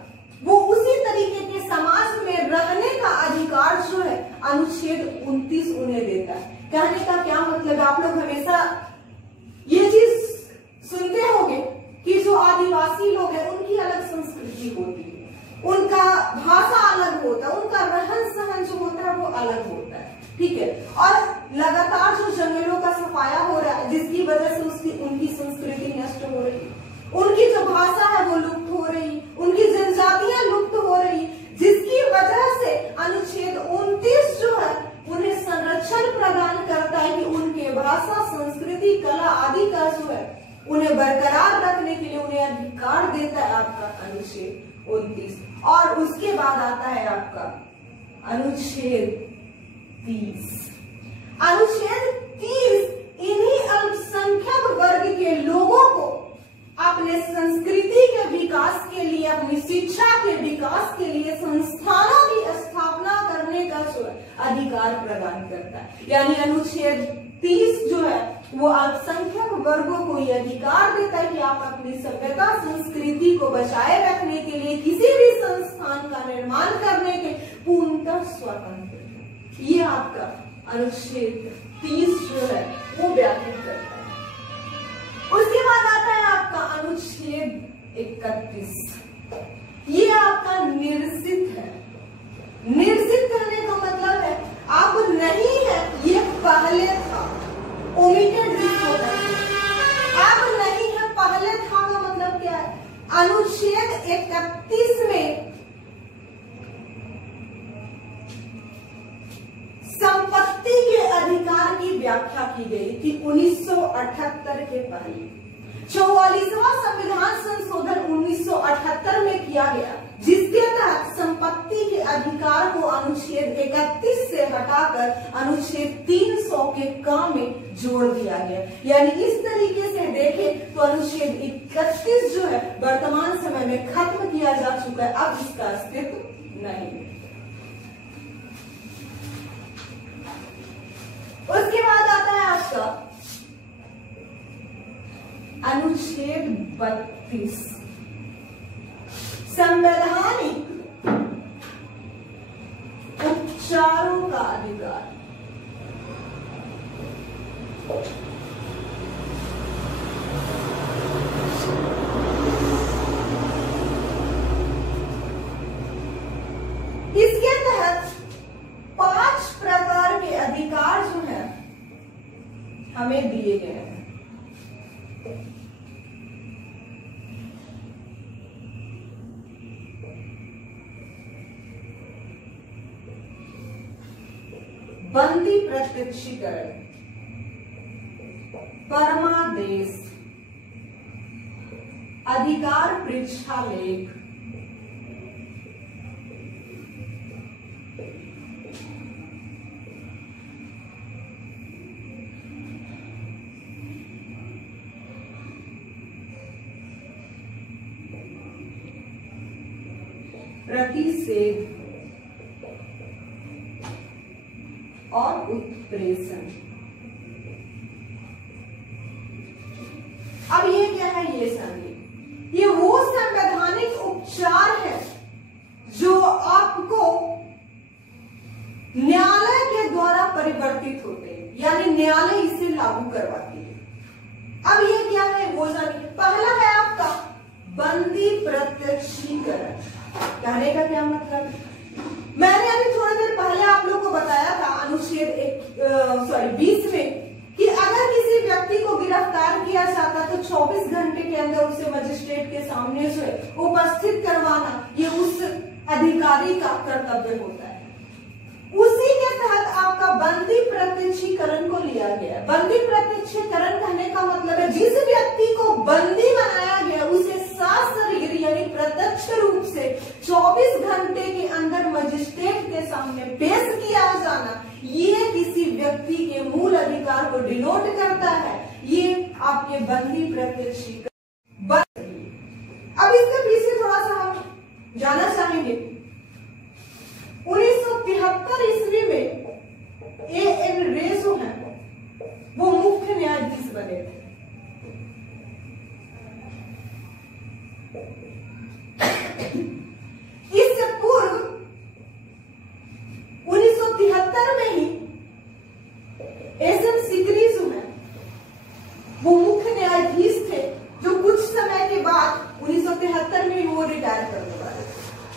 वो उसी तरीके के समाज में रहने का अधिकार जो है अनुच्छेद 29 उन्हें देता है। कहने का क्या मतलब है, आप लोग हमेशा ये चीज सुनते होंगे कि जो आदिवासी लोग हैं उनकी अलग संस्कृति होती है, उनका भाषा अलग होता है, उनका रहन सहन जो होता है वो अलग होता है, ठीक है। और लगातार जो जंगलों का सफाया हो रहा है जिसकी वजह से उनकी संस्कृति नष्ट हो रही है, उनकी जो भाषा है वो लुप्त हो रही, उनकी जनजातियां लुप्त हो रही, जिसकी वजह से अनुच्छेद 29 जो है उन्हें संरक्षण प्रदान करता है कि उनके भाषा, संस्कृति, कला आदि का जो है उन्हें बरकरार रखने के लिए उन्हें अधिकार देता है आपका अनुच्छेद 29। और उसके बाद आता है आपका अनुच्छेद 30। अनुच्छेद 30 इन्हीं अल्पसंख्यक वर्ग के लोगों को अपने संस्कृति के विकास के लिए, अपनी शिक्षा के विकास के लिए संस्थानों की स्थापना करने का जो अधिकार प्रदान करता है। यानी अनुच्छेद 30 जो है वो अल्पसंख्यक वर्गों को ये अधिकार देता है कि आप अपनी सभ्यता, संस्कृति को बचाए रखने के लिए किसी भी संस्थान का निर्माण करने के पूर्णतः स्वतंत्र है। ये आपका अनुच्छेद 30 जो है वो व्याख्यात करता है। उसके बाद आता है आपका अनुच्छेद 31। ये आपका निरसित है। निरसित करने का मतलब है आपको अनुच्छेद 31 में संपत्ति के अधिकार की व्याख्या की गई थी 1978 के पहले। 44वां संविधान संशोधन 1978 में किया गया, जिसके तहत संपत्ति के अधिकार को अनुच्छेद 31 से हटाकर अनुच्छेद 300 के काम में जोड़ दिया गया। यानी इस तरीके से देखें तो अनुच्छेद 31 जो है वर्तमान समय में खत्म किया जा चुका है, अब इसका अस्तित्व नहीं है। उसके बाद आता है आपका अनुच्छेद 32 संवैधानिक उपचारों का अधिकार। इसके तहत 5 प्रकार के अधिकार जो है हमें दिए गए हैं। बंदी प्रत्यक्षीकरण, परमादेश, अधिकार पृच्छालेख, प्रतिषेध और उत्प्रेषण। अब ये क्या है, ये समझिए, ये वो संवैधानिक उपचार है जो आपको न्यायालय के द्वारा परिवर्तित होते हैं, यानी न्यायालय इसे लागू करवाती है। अब ये क्या है वो जानिए। पहला है आपका बंदी प्रत्यक्षीकरण। कहने का क्या मतलब, मैंने अभी थोड़ी देर पहले आप लोगों को बताया था अनुच्छेद 20 में कि अगर किसी व्यक्ति को गिरफ्तार किया जाता तो 24 घंटे के अंदर उसे मजिस्ट्रेट के सामने से उपस्थित करवाना ये उस अधिकारी का कर्तव्य होता है। उसी के तहत आपका बंदी प्रत्यक्षीकरण को लिया गया। बंदी प्रत्यक्षीकरण कहने का मतलब है जिस व्यक्ति को बंदी बनाया गया उसे सशरीर यानी प्रत्यक्ष रूप से 24 घंटे के अंदर मजिस्ट्रेट के सामने पेश किया जाना, ये किसी व्यक्ति के मूल अधिकार को डिनोट करता है। ये आपके बंदी प्रत्यक्षीकरण। अब इसके पीछे थोड़ा सा हम जाना चाहेंगे। 1973 ईस्वी में A.N. रे जो है वो मुख्य न्यायाधीश बने थे। इससे पूर्व 1973 में ही S.M. सिकरी जो है वो मुख्य न्यायाधीश थे, जो कुछ समय के बाद 1973 में वो रिटायर करने वाले।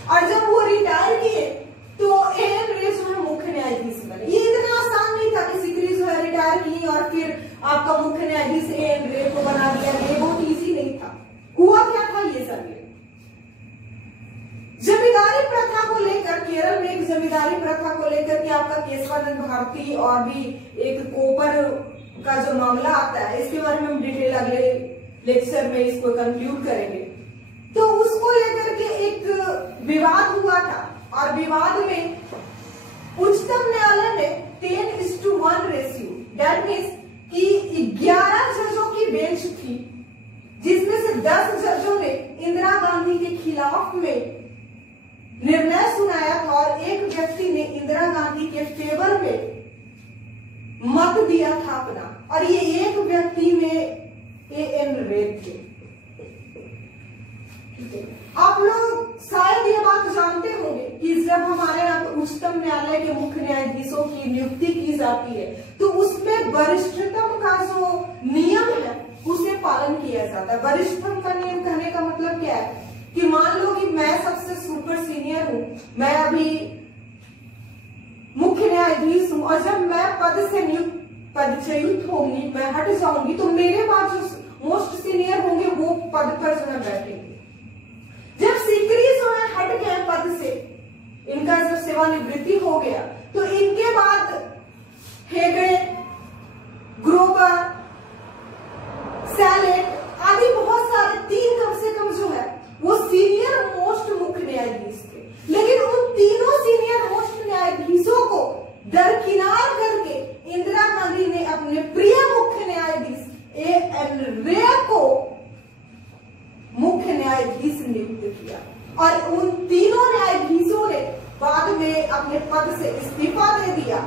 और जब वो रिटायर किए तो A.N. रे जो है मुख्य न्यायाधीश बने। ये इतना आसान नहीं था कि सिकरी जो है रिटायर की और फिर आपका मुख्य न्यायाधीश A.N. रे को बना दिया, ये बहुत इजी नहीं था। हुआ क्या था ये सब, जमींदारी प्रथा को लेकर, केरल में एक जमींदारी प्रथा को लेकर के आपका केशवानंद भारती और भी एक कोपर का जो मामला आता है, इसके बारे में हम डिटेल अगले लेक्चर में इसको कंक्लूड करेंगे। तो उसको लेकर के एक विवाद हुआ था और विवाद में उच्चतम न्यायालय ने 10:1 रेशियो, दैट मीन्स कि 11 जजों की बेंच थी, जिसमें से 10 जजों ने इंदिरा गांधी के खिलाफ में निर्णय सुनाया था और एक व्यक्ति ने इंदिरा गांधी के फेवर में मत दिया था अपना, और ये एक व्यक्ति में A.N. रे थे। आप लोग शायद ये बात जानते होंगे कि जब हमारे यहाँ उच्चतम न्यायालय के मुख्य न्यायाधीशों की नियुक्ति की जाती है तो उसमें वरिष्ठतम का जो नियम है उसे पालन किया जाता है। वरिष्ठतम का नियम कहने का मतलब क्या है कि मान लो कि मैं सबसे सुपर सीनियर हूं, मैं अभी मुख्य न्यायाधीश हूं, और जब मैं पदच्युत होंगी, मैं हट जाऊंगी, तो मेरे बाद जो मोस्ट सीनियर होंगे वो पद पर जो है बैठेंगे। निवृत्ति हो गया। तो इनके बाद हेगड़े, ग्रोवर, सैलेट आदि बहुत सारे 3 कम से कम जो है वो सीनियर मोस्ट मुख्य न्यायाधीश थे। लेकिन उन तीनों सीनियर मोस्ट न्यायाधीशों को दरकिनार करके इंदिरा गांधी ने अपने प्रिय मुख्य न्यायाधीश A.N. रे को मुख्य न्यायाधीश नियुक्त किया और उन तीनों न्यायाधीशों ने बाद में अपने पद से इस्तीफा दे दिया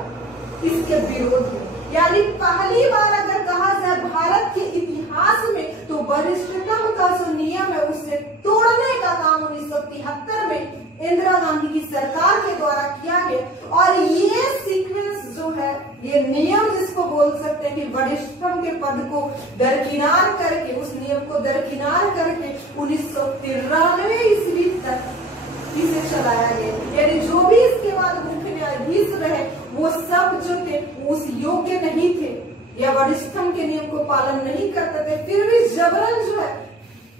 इसके विरोध में। यानी पहली बार अगर कहा जाए भारत के इतिहास में तो वरिष्ठतम का जो नियम है उसे तोड़ने का काम 1973 में इंदिरा गांधी की सरकार के द्वारा किया गया। और ये सीक्वेंस जो है, ये नियम जिसको बोल सकते हैं कि वरिष्ठतम के पद को दरकिनार करके, उस नियम को दरकिनार करके 1993 ईस्वी तक इसे चलाया गया। यानी जो भी इसके बाद मुख्य न्यायाधीश रहे वो सब जो थे उस योग्य नहीं थे या वरिष्ठतम के नियम को पालन नहीं करते थे। फिर भी जबरन जो है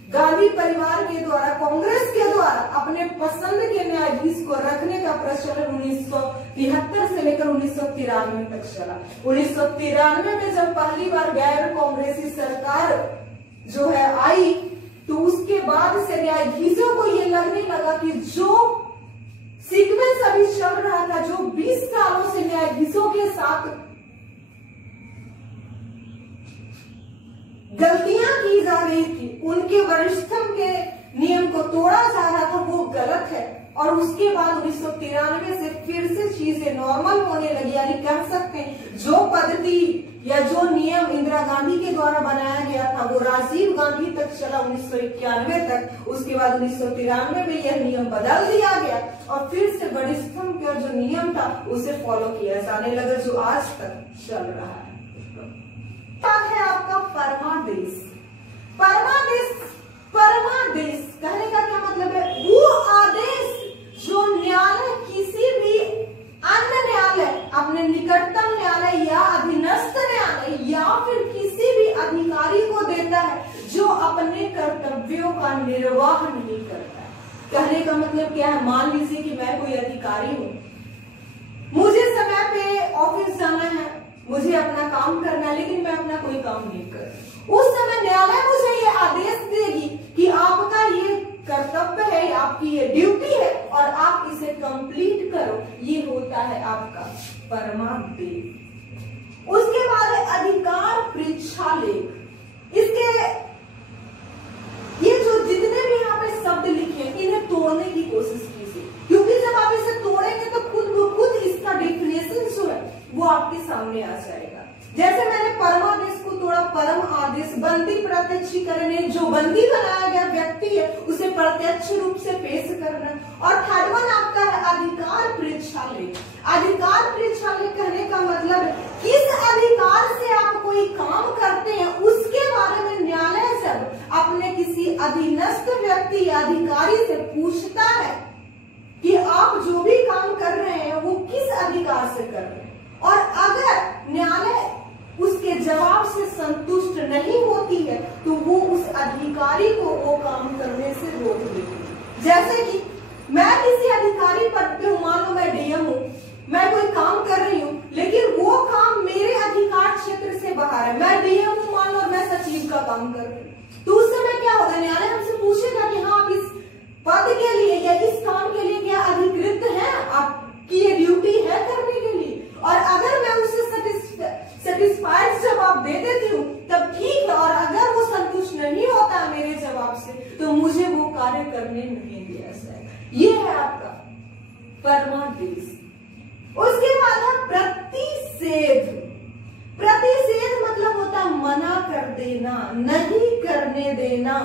गांधी परिवार के द्वारा, कांग्रेस के द्वारा अपने पसंद के न्यायाधीश को रखने का प्रचलन 1973 से लेकर 1993 तक चला। 1993 में जब पहली बार गैर कांग्रेसी सरकार जो है आई तो उसके बाद से न्यायाधीशों को ये लगने लगा कि जो सीक्वेंस अभी चल रहा था, जो 20 सालों से न्यायाधीशों के साथ गलतियां की जा रही थी, उनके वरिष्ठतम के नियम को तोड़ा जा रहा था, वो गलत है। और उसके बाद 1993 से फिर से चीजें नॉर्मल होने लगी। यानी कह सकते हैं जो पद्धति या जो नियम इंदिरा गांधी के द्वारा बनाया गया था वो राजीव गांधी तक चला 1991 तक। उसके बाद 1993 में यह नियम बदल दिया गया और फिर से वरिष्ठतम का जो नियम था उसे फॉलो किया जाने लगा, जो आज तक चल रहा है। है आपका परमादेश। परमादेश कहने का क्या मतलब है? वो आदेश जो न्यायालय किसी भी अन्य न्यायालय, अपने निकटतम न्यायालय या अधीनस्थ न्यायालय या फिर किसी भी अधिकारी को देता है जो अपने कर्तव्यों का निर्वाह नहीं करता है। कहने का मतलब क्या है? मान लीजिए कि मैं कोई अधिकारी हूँ, मुझे समय पे ऑफिस जाना है, मुझे अपना काम करना है, लेकिन मैं अपना कोई काम नहीं कर रही। उस समय न्यायालय मुझे ये आदेश देगी कि आपका ये कर्तव्य है, आपकी ये ड्यूटी है और आप इसे कंप्लीट करो। ये होता है आपका परमादेश। उसके बाद है अधिकार प्रेक्षालेख। इसके ये जो जितने भी यहाँ पे शब्द लिखे हैं इन्हें तोड़ने की कोशिश कीजिए, क्योंकि जब आप इसे तोड़ेंगे तो खुद इसका डेफिनेशन जो है वो आपके सामने आ जाएगा। जैसे मैंने परमादेश को तोड़ा, परम आदेश, बंदी प्रत्यक्षीकरण, जो बंदी बनाया गया व्यक्ति है उसे प्रत्यक्ष रूप से पेश करना। और थर्ड वन आपका है अधिकार प्रेक्षालेख। अधिकार प्रेक्षालेख कहने का मतलब किस अधिकार से आप कोई काम करते हैं उसके बारे में न्यायालय जब अपने किसी अधीनस्थ व्यक्ति या अधिकारी से पूछता है कि आप जो भी काम कर रहे हैं वो किस अधिकार से कर रहे हैं, और अगर न्यायालय उसके जवाब से संतुष्ट नहीं होती है तो वो उस अधिकारी को वो काम करने से रोक देती है। जैसे कि मैं किसी अधिकारी पद पे हूं, मान लो मैं डीएम हूं, मैं कोई काम कर रही हूं लेकिन वो काम मेरे अधिकार क्षेत्र से बाहर है। मैं डीएम हूं मान लो, मैं सचिव का काम कर रही हूं, तो उस समय क्या होगा? न्यायालय हमसे पूछेगा कि हाँ आप इस पद के लिए या इस काम के लिए क्या अधिकृत है, आपकी ये ड्यूटी है करने के लिए। और अगर मैं उसे सेटिस्फाइड जवाब दे देती हूँ तब ठीक है, और अगर वो संतुष्ट नहीं होता मेरे जवाब से तो मुझे वो कार्य करने नहीं दिया जाएगा। ये है आपका परमादेश। उसके बाद है प्रतिषेध। प्रतिषेध मतलब होता है मना कर देना, नहीं करने देना।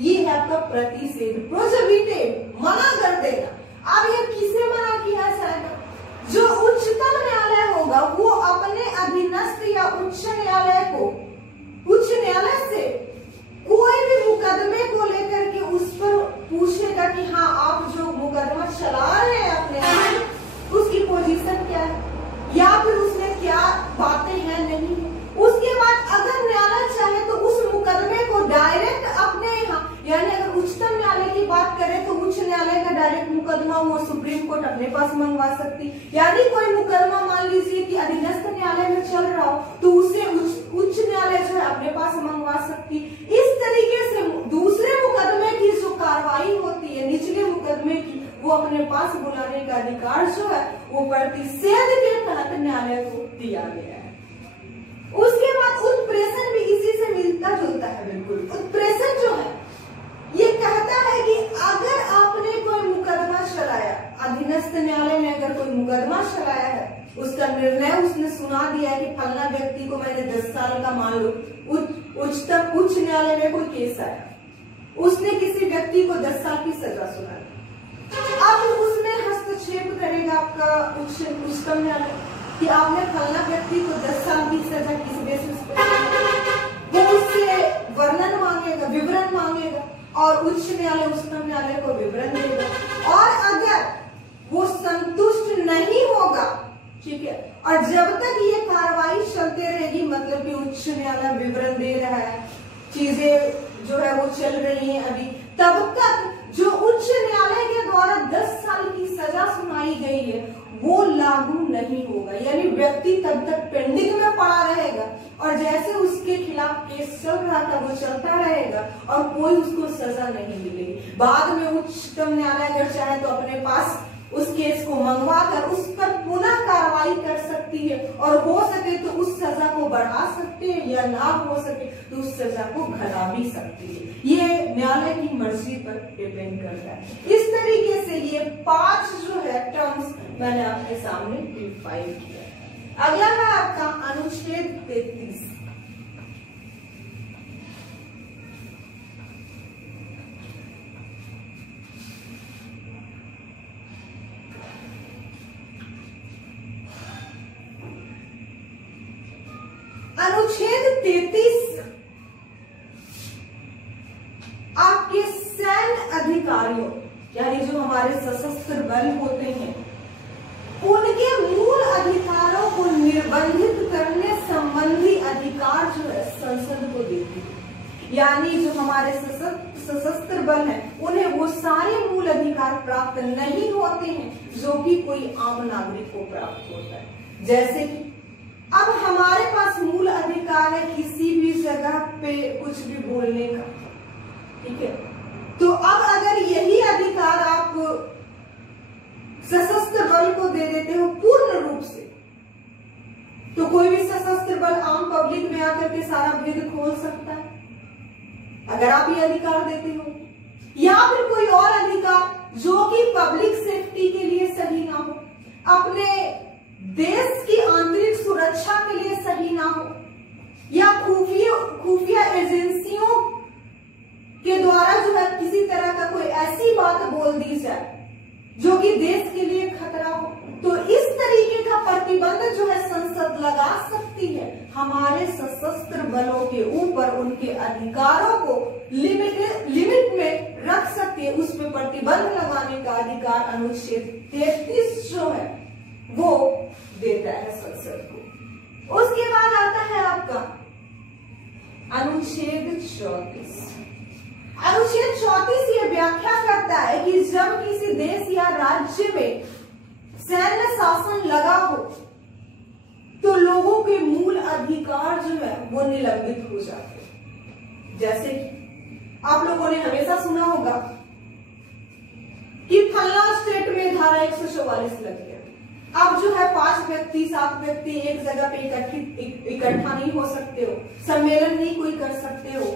ये है आपका प्रतिषेध, प्रोहिबिटेड, मना कर देना। अब ये किसे मना किया जाएगा? जो उच्चतम न्यायालय होगा वो अपने अधीनस्थ या उच्च न्यायालय को, उच्च न्यायालय से कोई भी मुकदमे को लेकर के उस पर पूछेगा कि हाँ आप जो मुकदमा चला रहे हैं अपने आप, उसकी पोजीशन क्या है या फिर उसमें क्या बातें हैं नहीं है। उसके बाद अगर न्यायालय चाहे तो उस मुकदमे को डायरेक्ट अपने यहाँ, यानी अगर उच्चतम न्यायालय की बात करें तो उच्च न्यायालय का डायरेक्ट मुकदमा वो सुप्रीम कोर्ट अपने पास मंगवा सकती। यानी कोई मुकदमा मान लीजिए कि अधीनस्थ न्यायालय में चल रहा हो तो उसे उच्च न्यायालय जो है अपने पास मंगवा सकती। इस तरीके से दूसरे मुकदमे की जो कार्रवाई होती है निचले मुकदमे की, वो अपने पास बुलाने का अधिकार जो है वो प्रतिषेध के तहत न्यायालय को दिया गया है। उसके बाद उत्प्रेषण भी इसी से मिलता जुलता है। बिल्कुल उत्प्रेषण जो है ये कहता है कि अगर आपने कोई मुकदमा चलाया, अधीनस्थ न्यायालय ने अगर कोई मुकदमा चलाया है, उसका निर्णय उसने सुना दिया है कि फलना व्यक्ति को मैंने 10 साल का, मान लो उच्च न्यायालय में कोई केस आया, उसने किसी व्यक्ति को 10 साल की सजा सुना दी। अब उसमें हस्तक्षेप करेगा आपका उच्चतम न्यायालय कि आपने फलना व्यक्ति को 10 साल की सजा किस बेसिस पर, वो उससे वर्णन मांगेगा, विवरण मांगेगा और उच्च न्यायालय उच्चतम न्यायालय को विवरण देगा। और अगर वो संतुष्ट नहीं होगा, ठीक है, और जब तक ये कार्रवाई चलते रहेगी, मतलब कि उच्च न्यायालय विवरण दे रहा है, चीजें जो है वो चल रही हैं अभी, तब तक जो उच्च न्यायालय के द्वारा 10 साल की सजा सुनाई गई है वो लागू नहीं होगा। यानी व्यक्ति तब तक पेंडिंग में पड़ा रहेगा और जैसे उसके खिलाफ केस चल रहा था वो चलता रहेगा और कोई उसको सजा नहीं मिलेगी। बाद में उच्चतम न्यायालय अगर चाहे तो अपने पास उस केस को मंगवा कर उस पर पुनः कार्रवाई कर सकती है और हो सके तो उस सजा को बढ़ा सकते हैं या ना हो सके तो उस सजा को घटा भी सकती है। ये न्यायालय की मर्जी पर डिपेंड करता है। इस तरीके से ये 5 जो है टर्म्स मैंने आपके सामने डिफाइन किया। अगला है आपका अनुच्छेद 33। अनुच्छेद 33 आपके सैन्य अधिकारियों यानी जो हमारे सशस्त्र बल होते हैं उनके मूल अधिकारों को निर्बंधित करने संबंधी अधिकार जो है संसद को देती है। यानी जो हमारे सशस्त्र बल है उन्हें वो सारे मूल अधिकार प्राप्त नहीं होते हैं जो कि कोई आम नागरिक को प्राप्त होता है। जैसे कि अब हमारे पास मूल अधिकार है किसी भी जगह पे कुछ भी बोलने का, ठीक है, तो अब अगर यही अधिकार आप सशस्त्र बल को दे देते हो पूर्ण रूप से, तो कोई भी सशस्त्र बल आम पब्लिक में आकर के सारा भेद खोल सकता है अगर आप ये अधिकार देते हो, या फिर कोई और अधिकार जो कि पब्लिक सेफ्टी के लिए सही ना हो, अपने देश की आंतरिक सुरक्षा के लिए सही ना हो, या खुफिया एजेंसियों के द्वारा जो है किसी तरह का कोई ऐसी बात बोल दी जाए जो कि देश के लिए खतरा हो, तो इस तरीके का प्रतिबंध जो है संसद लगा सकती है। हमारे सशस्त्र बलों के ऊपर उनके अधिकारों को लिमिट में रख सकती है, उस पर प्रतिबंध लगाने का अधिकार अनुच्छेद 33 जो है वो देता है संसद को। उसके बाद आता है आपका अनुच्छेद 34। अनुच्छेद 34 ये व्याख्या करता है कि जब किसी देश या राज्य में सैन्य शासन लगा हो तो लोगों के मूल अधिकार जो है वो निलंबित हो जाते हैं। जैसे कि आप लोगों ने हमेशा सुना होगा कि फलना स्टेट में धारा 144 लग गया, अब जो है 5 व्यक्ति 7 व्यक्ति एक जगह पे इकट्ठा नहीं हो सकते हो, सम्मेलन नहीं कोई कर सकते हो,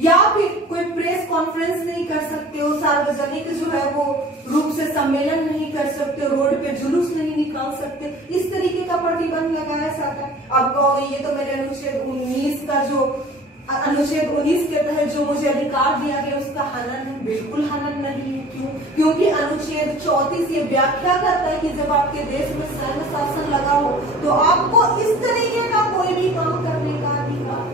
या फिर कोई प्रेस कॉन्फ्रेंस नहीं कर सकते हो, सार्वजनिक जो है वो रूप से सम्मेलन नहीं कर सकते हो, रोड पे जुलूस नहीं निकाल सकते, इस तरीके का प्रतिबंध लगाया जाता है। अब कहोगे ये तो मेरे अनुच्छेद 19 का जो अनुच्छेद 19 के तहत जो मुझे अधिकार दिया गया उसका हनन है। बिल्कुल हनन नहीं है। क्यों? क्योंकि अनुच्छेद 34 ये व्याख्या करता है कि जब आपके देश में सैन्य शासन लगा हो तो आपको इस तरीके का कोई भी काम करने का अधिकार,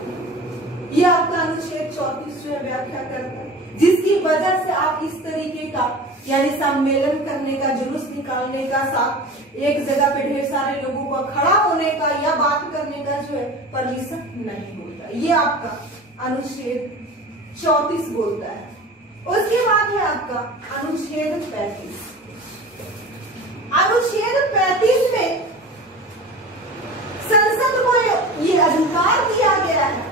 ये आपका अनुच्छेद 34 जो है व्याख्या करता है, जिसकी वजह से आप इस तरीके का यानी सम्मेलन करने का, जुलूस निकालने का, साथ एक जगह पे ढेर सारे लोगों को खड़ा होने का या बात करने का जो है परमिशन नहीं होता। ये आपका अनुच्छेद 34 बोलता है। उसके बाद है आपका अनुच्छेद 35। अनुच्छेद 35 में संसद को ये अधिकार दिया गया है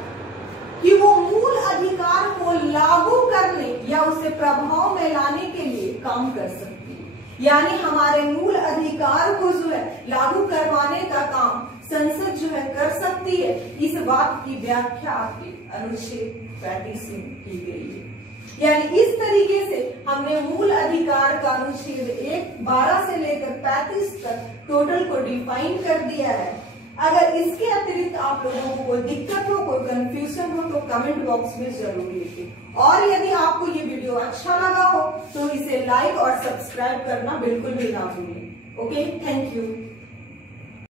कि वो मूल अधिकार को लागू करने या उसे प्रभाव में लाने के लिए काम कर सकती है। यानी हमारे मूल अधिकार को जो है लागू करवाने का काम संसद जो है कर सकती है। इस बात की व्याख्या आपके अनुच्छेद 35 में की गई है। यानी इस तरीके से हमने मूल अधिकार का अनुच्छेद 12 से लेकर 35 तक टोटल को डिफाइन कर दिया है। अगर इसके अतिरिक्त आप लोगों को कोई दिक्कत हो, कोई कंफ्यूजन हो तो कमेंट बॉक्स में जरूर लिखिए। और यदि आपको ये वीडियो अच्छा लगा हो तो इसे लाइक और सब्सक्राइब करना बिल्कुल भी ना भूलें। Okay, thank you.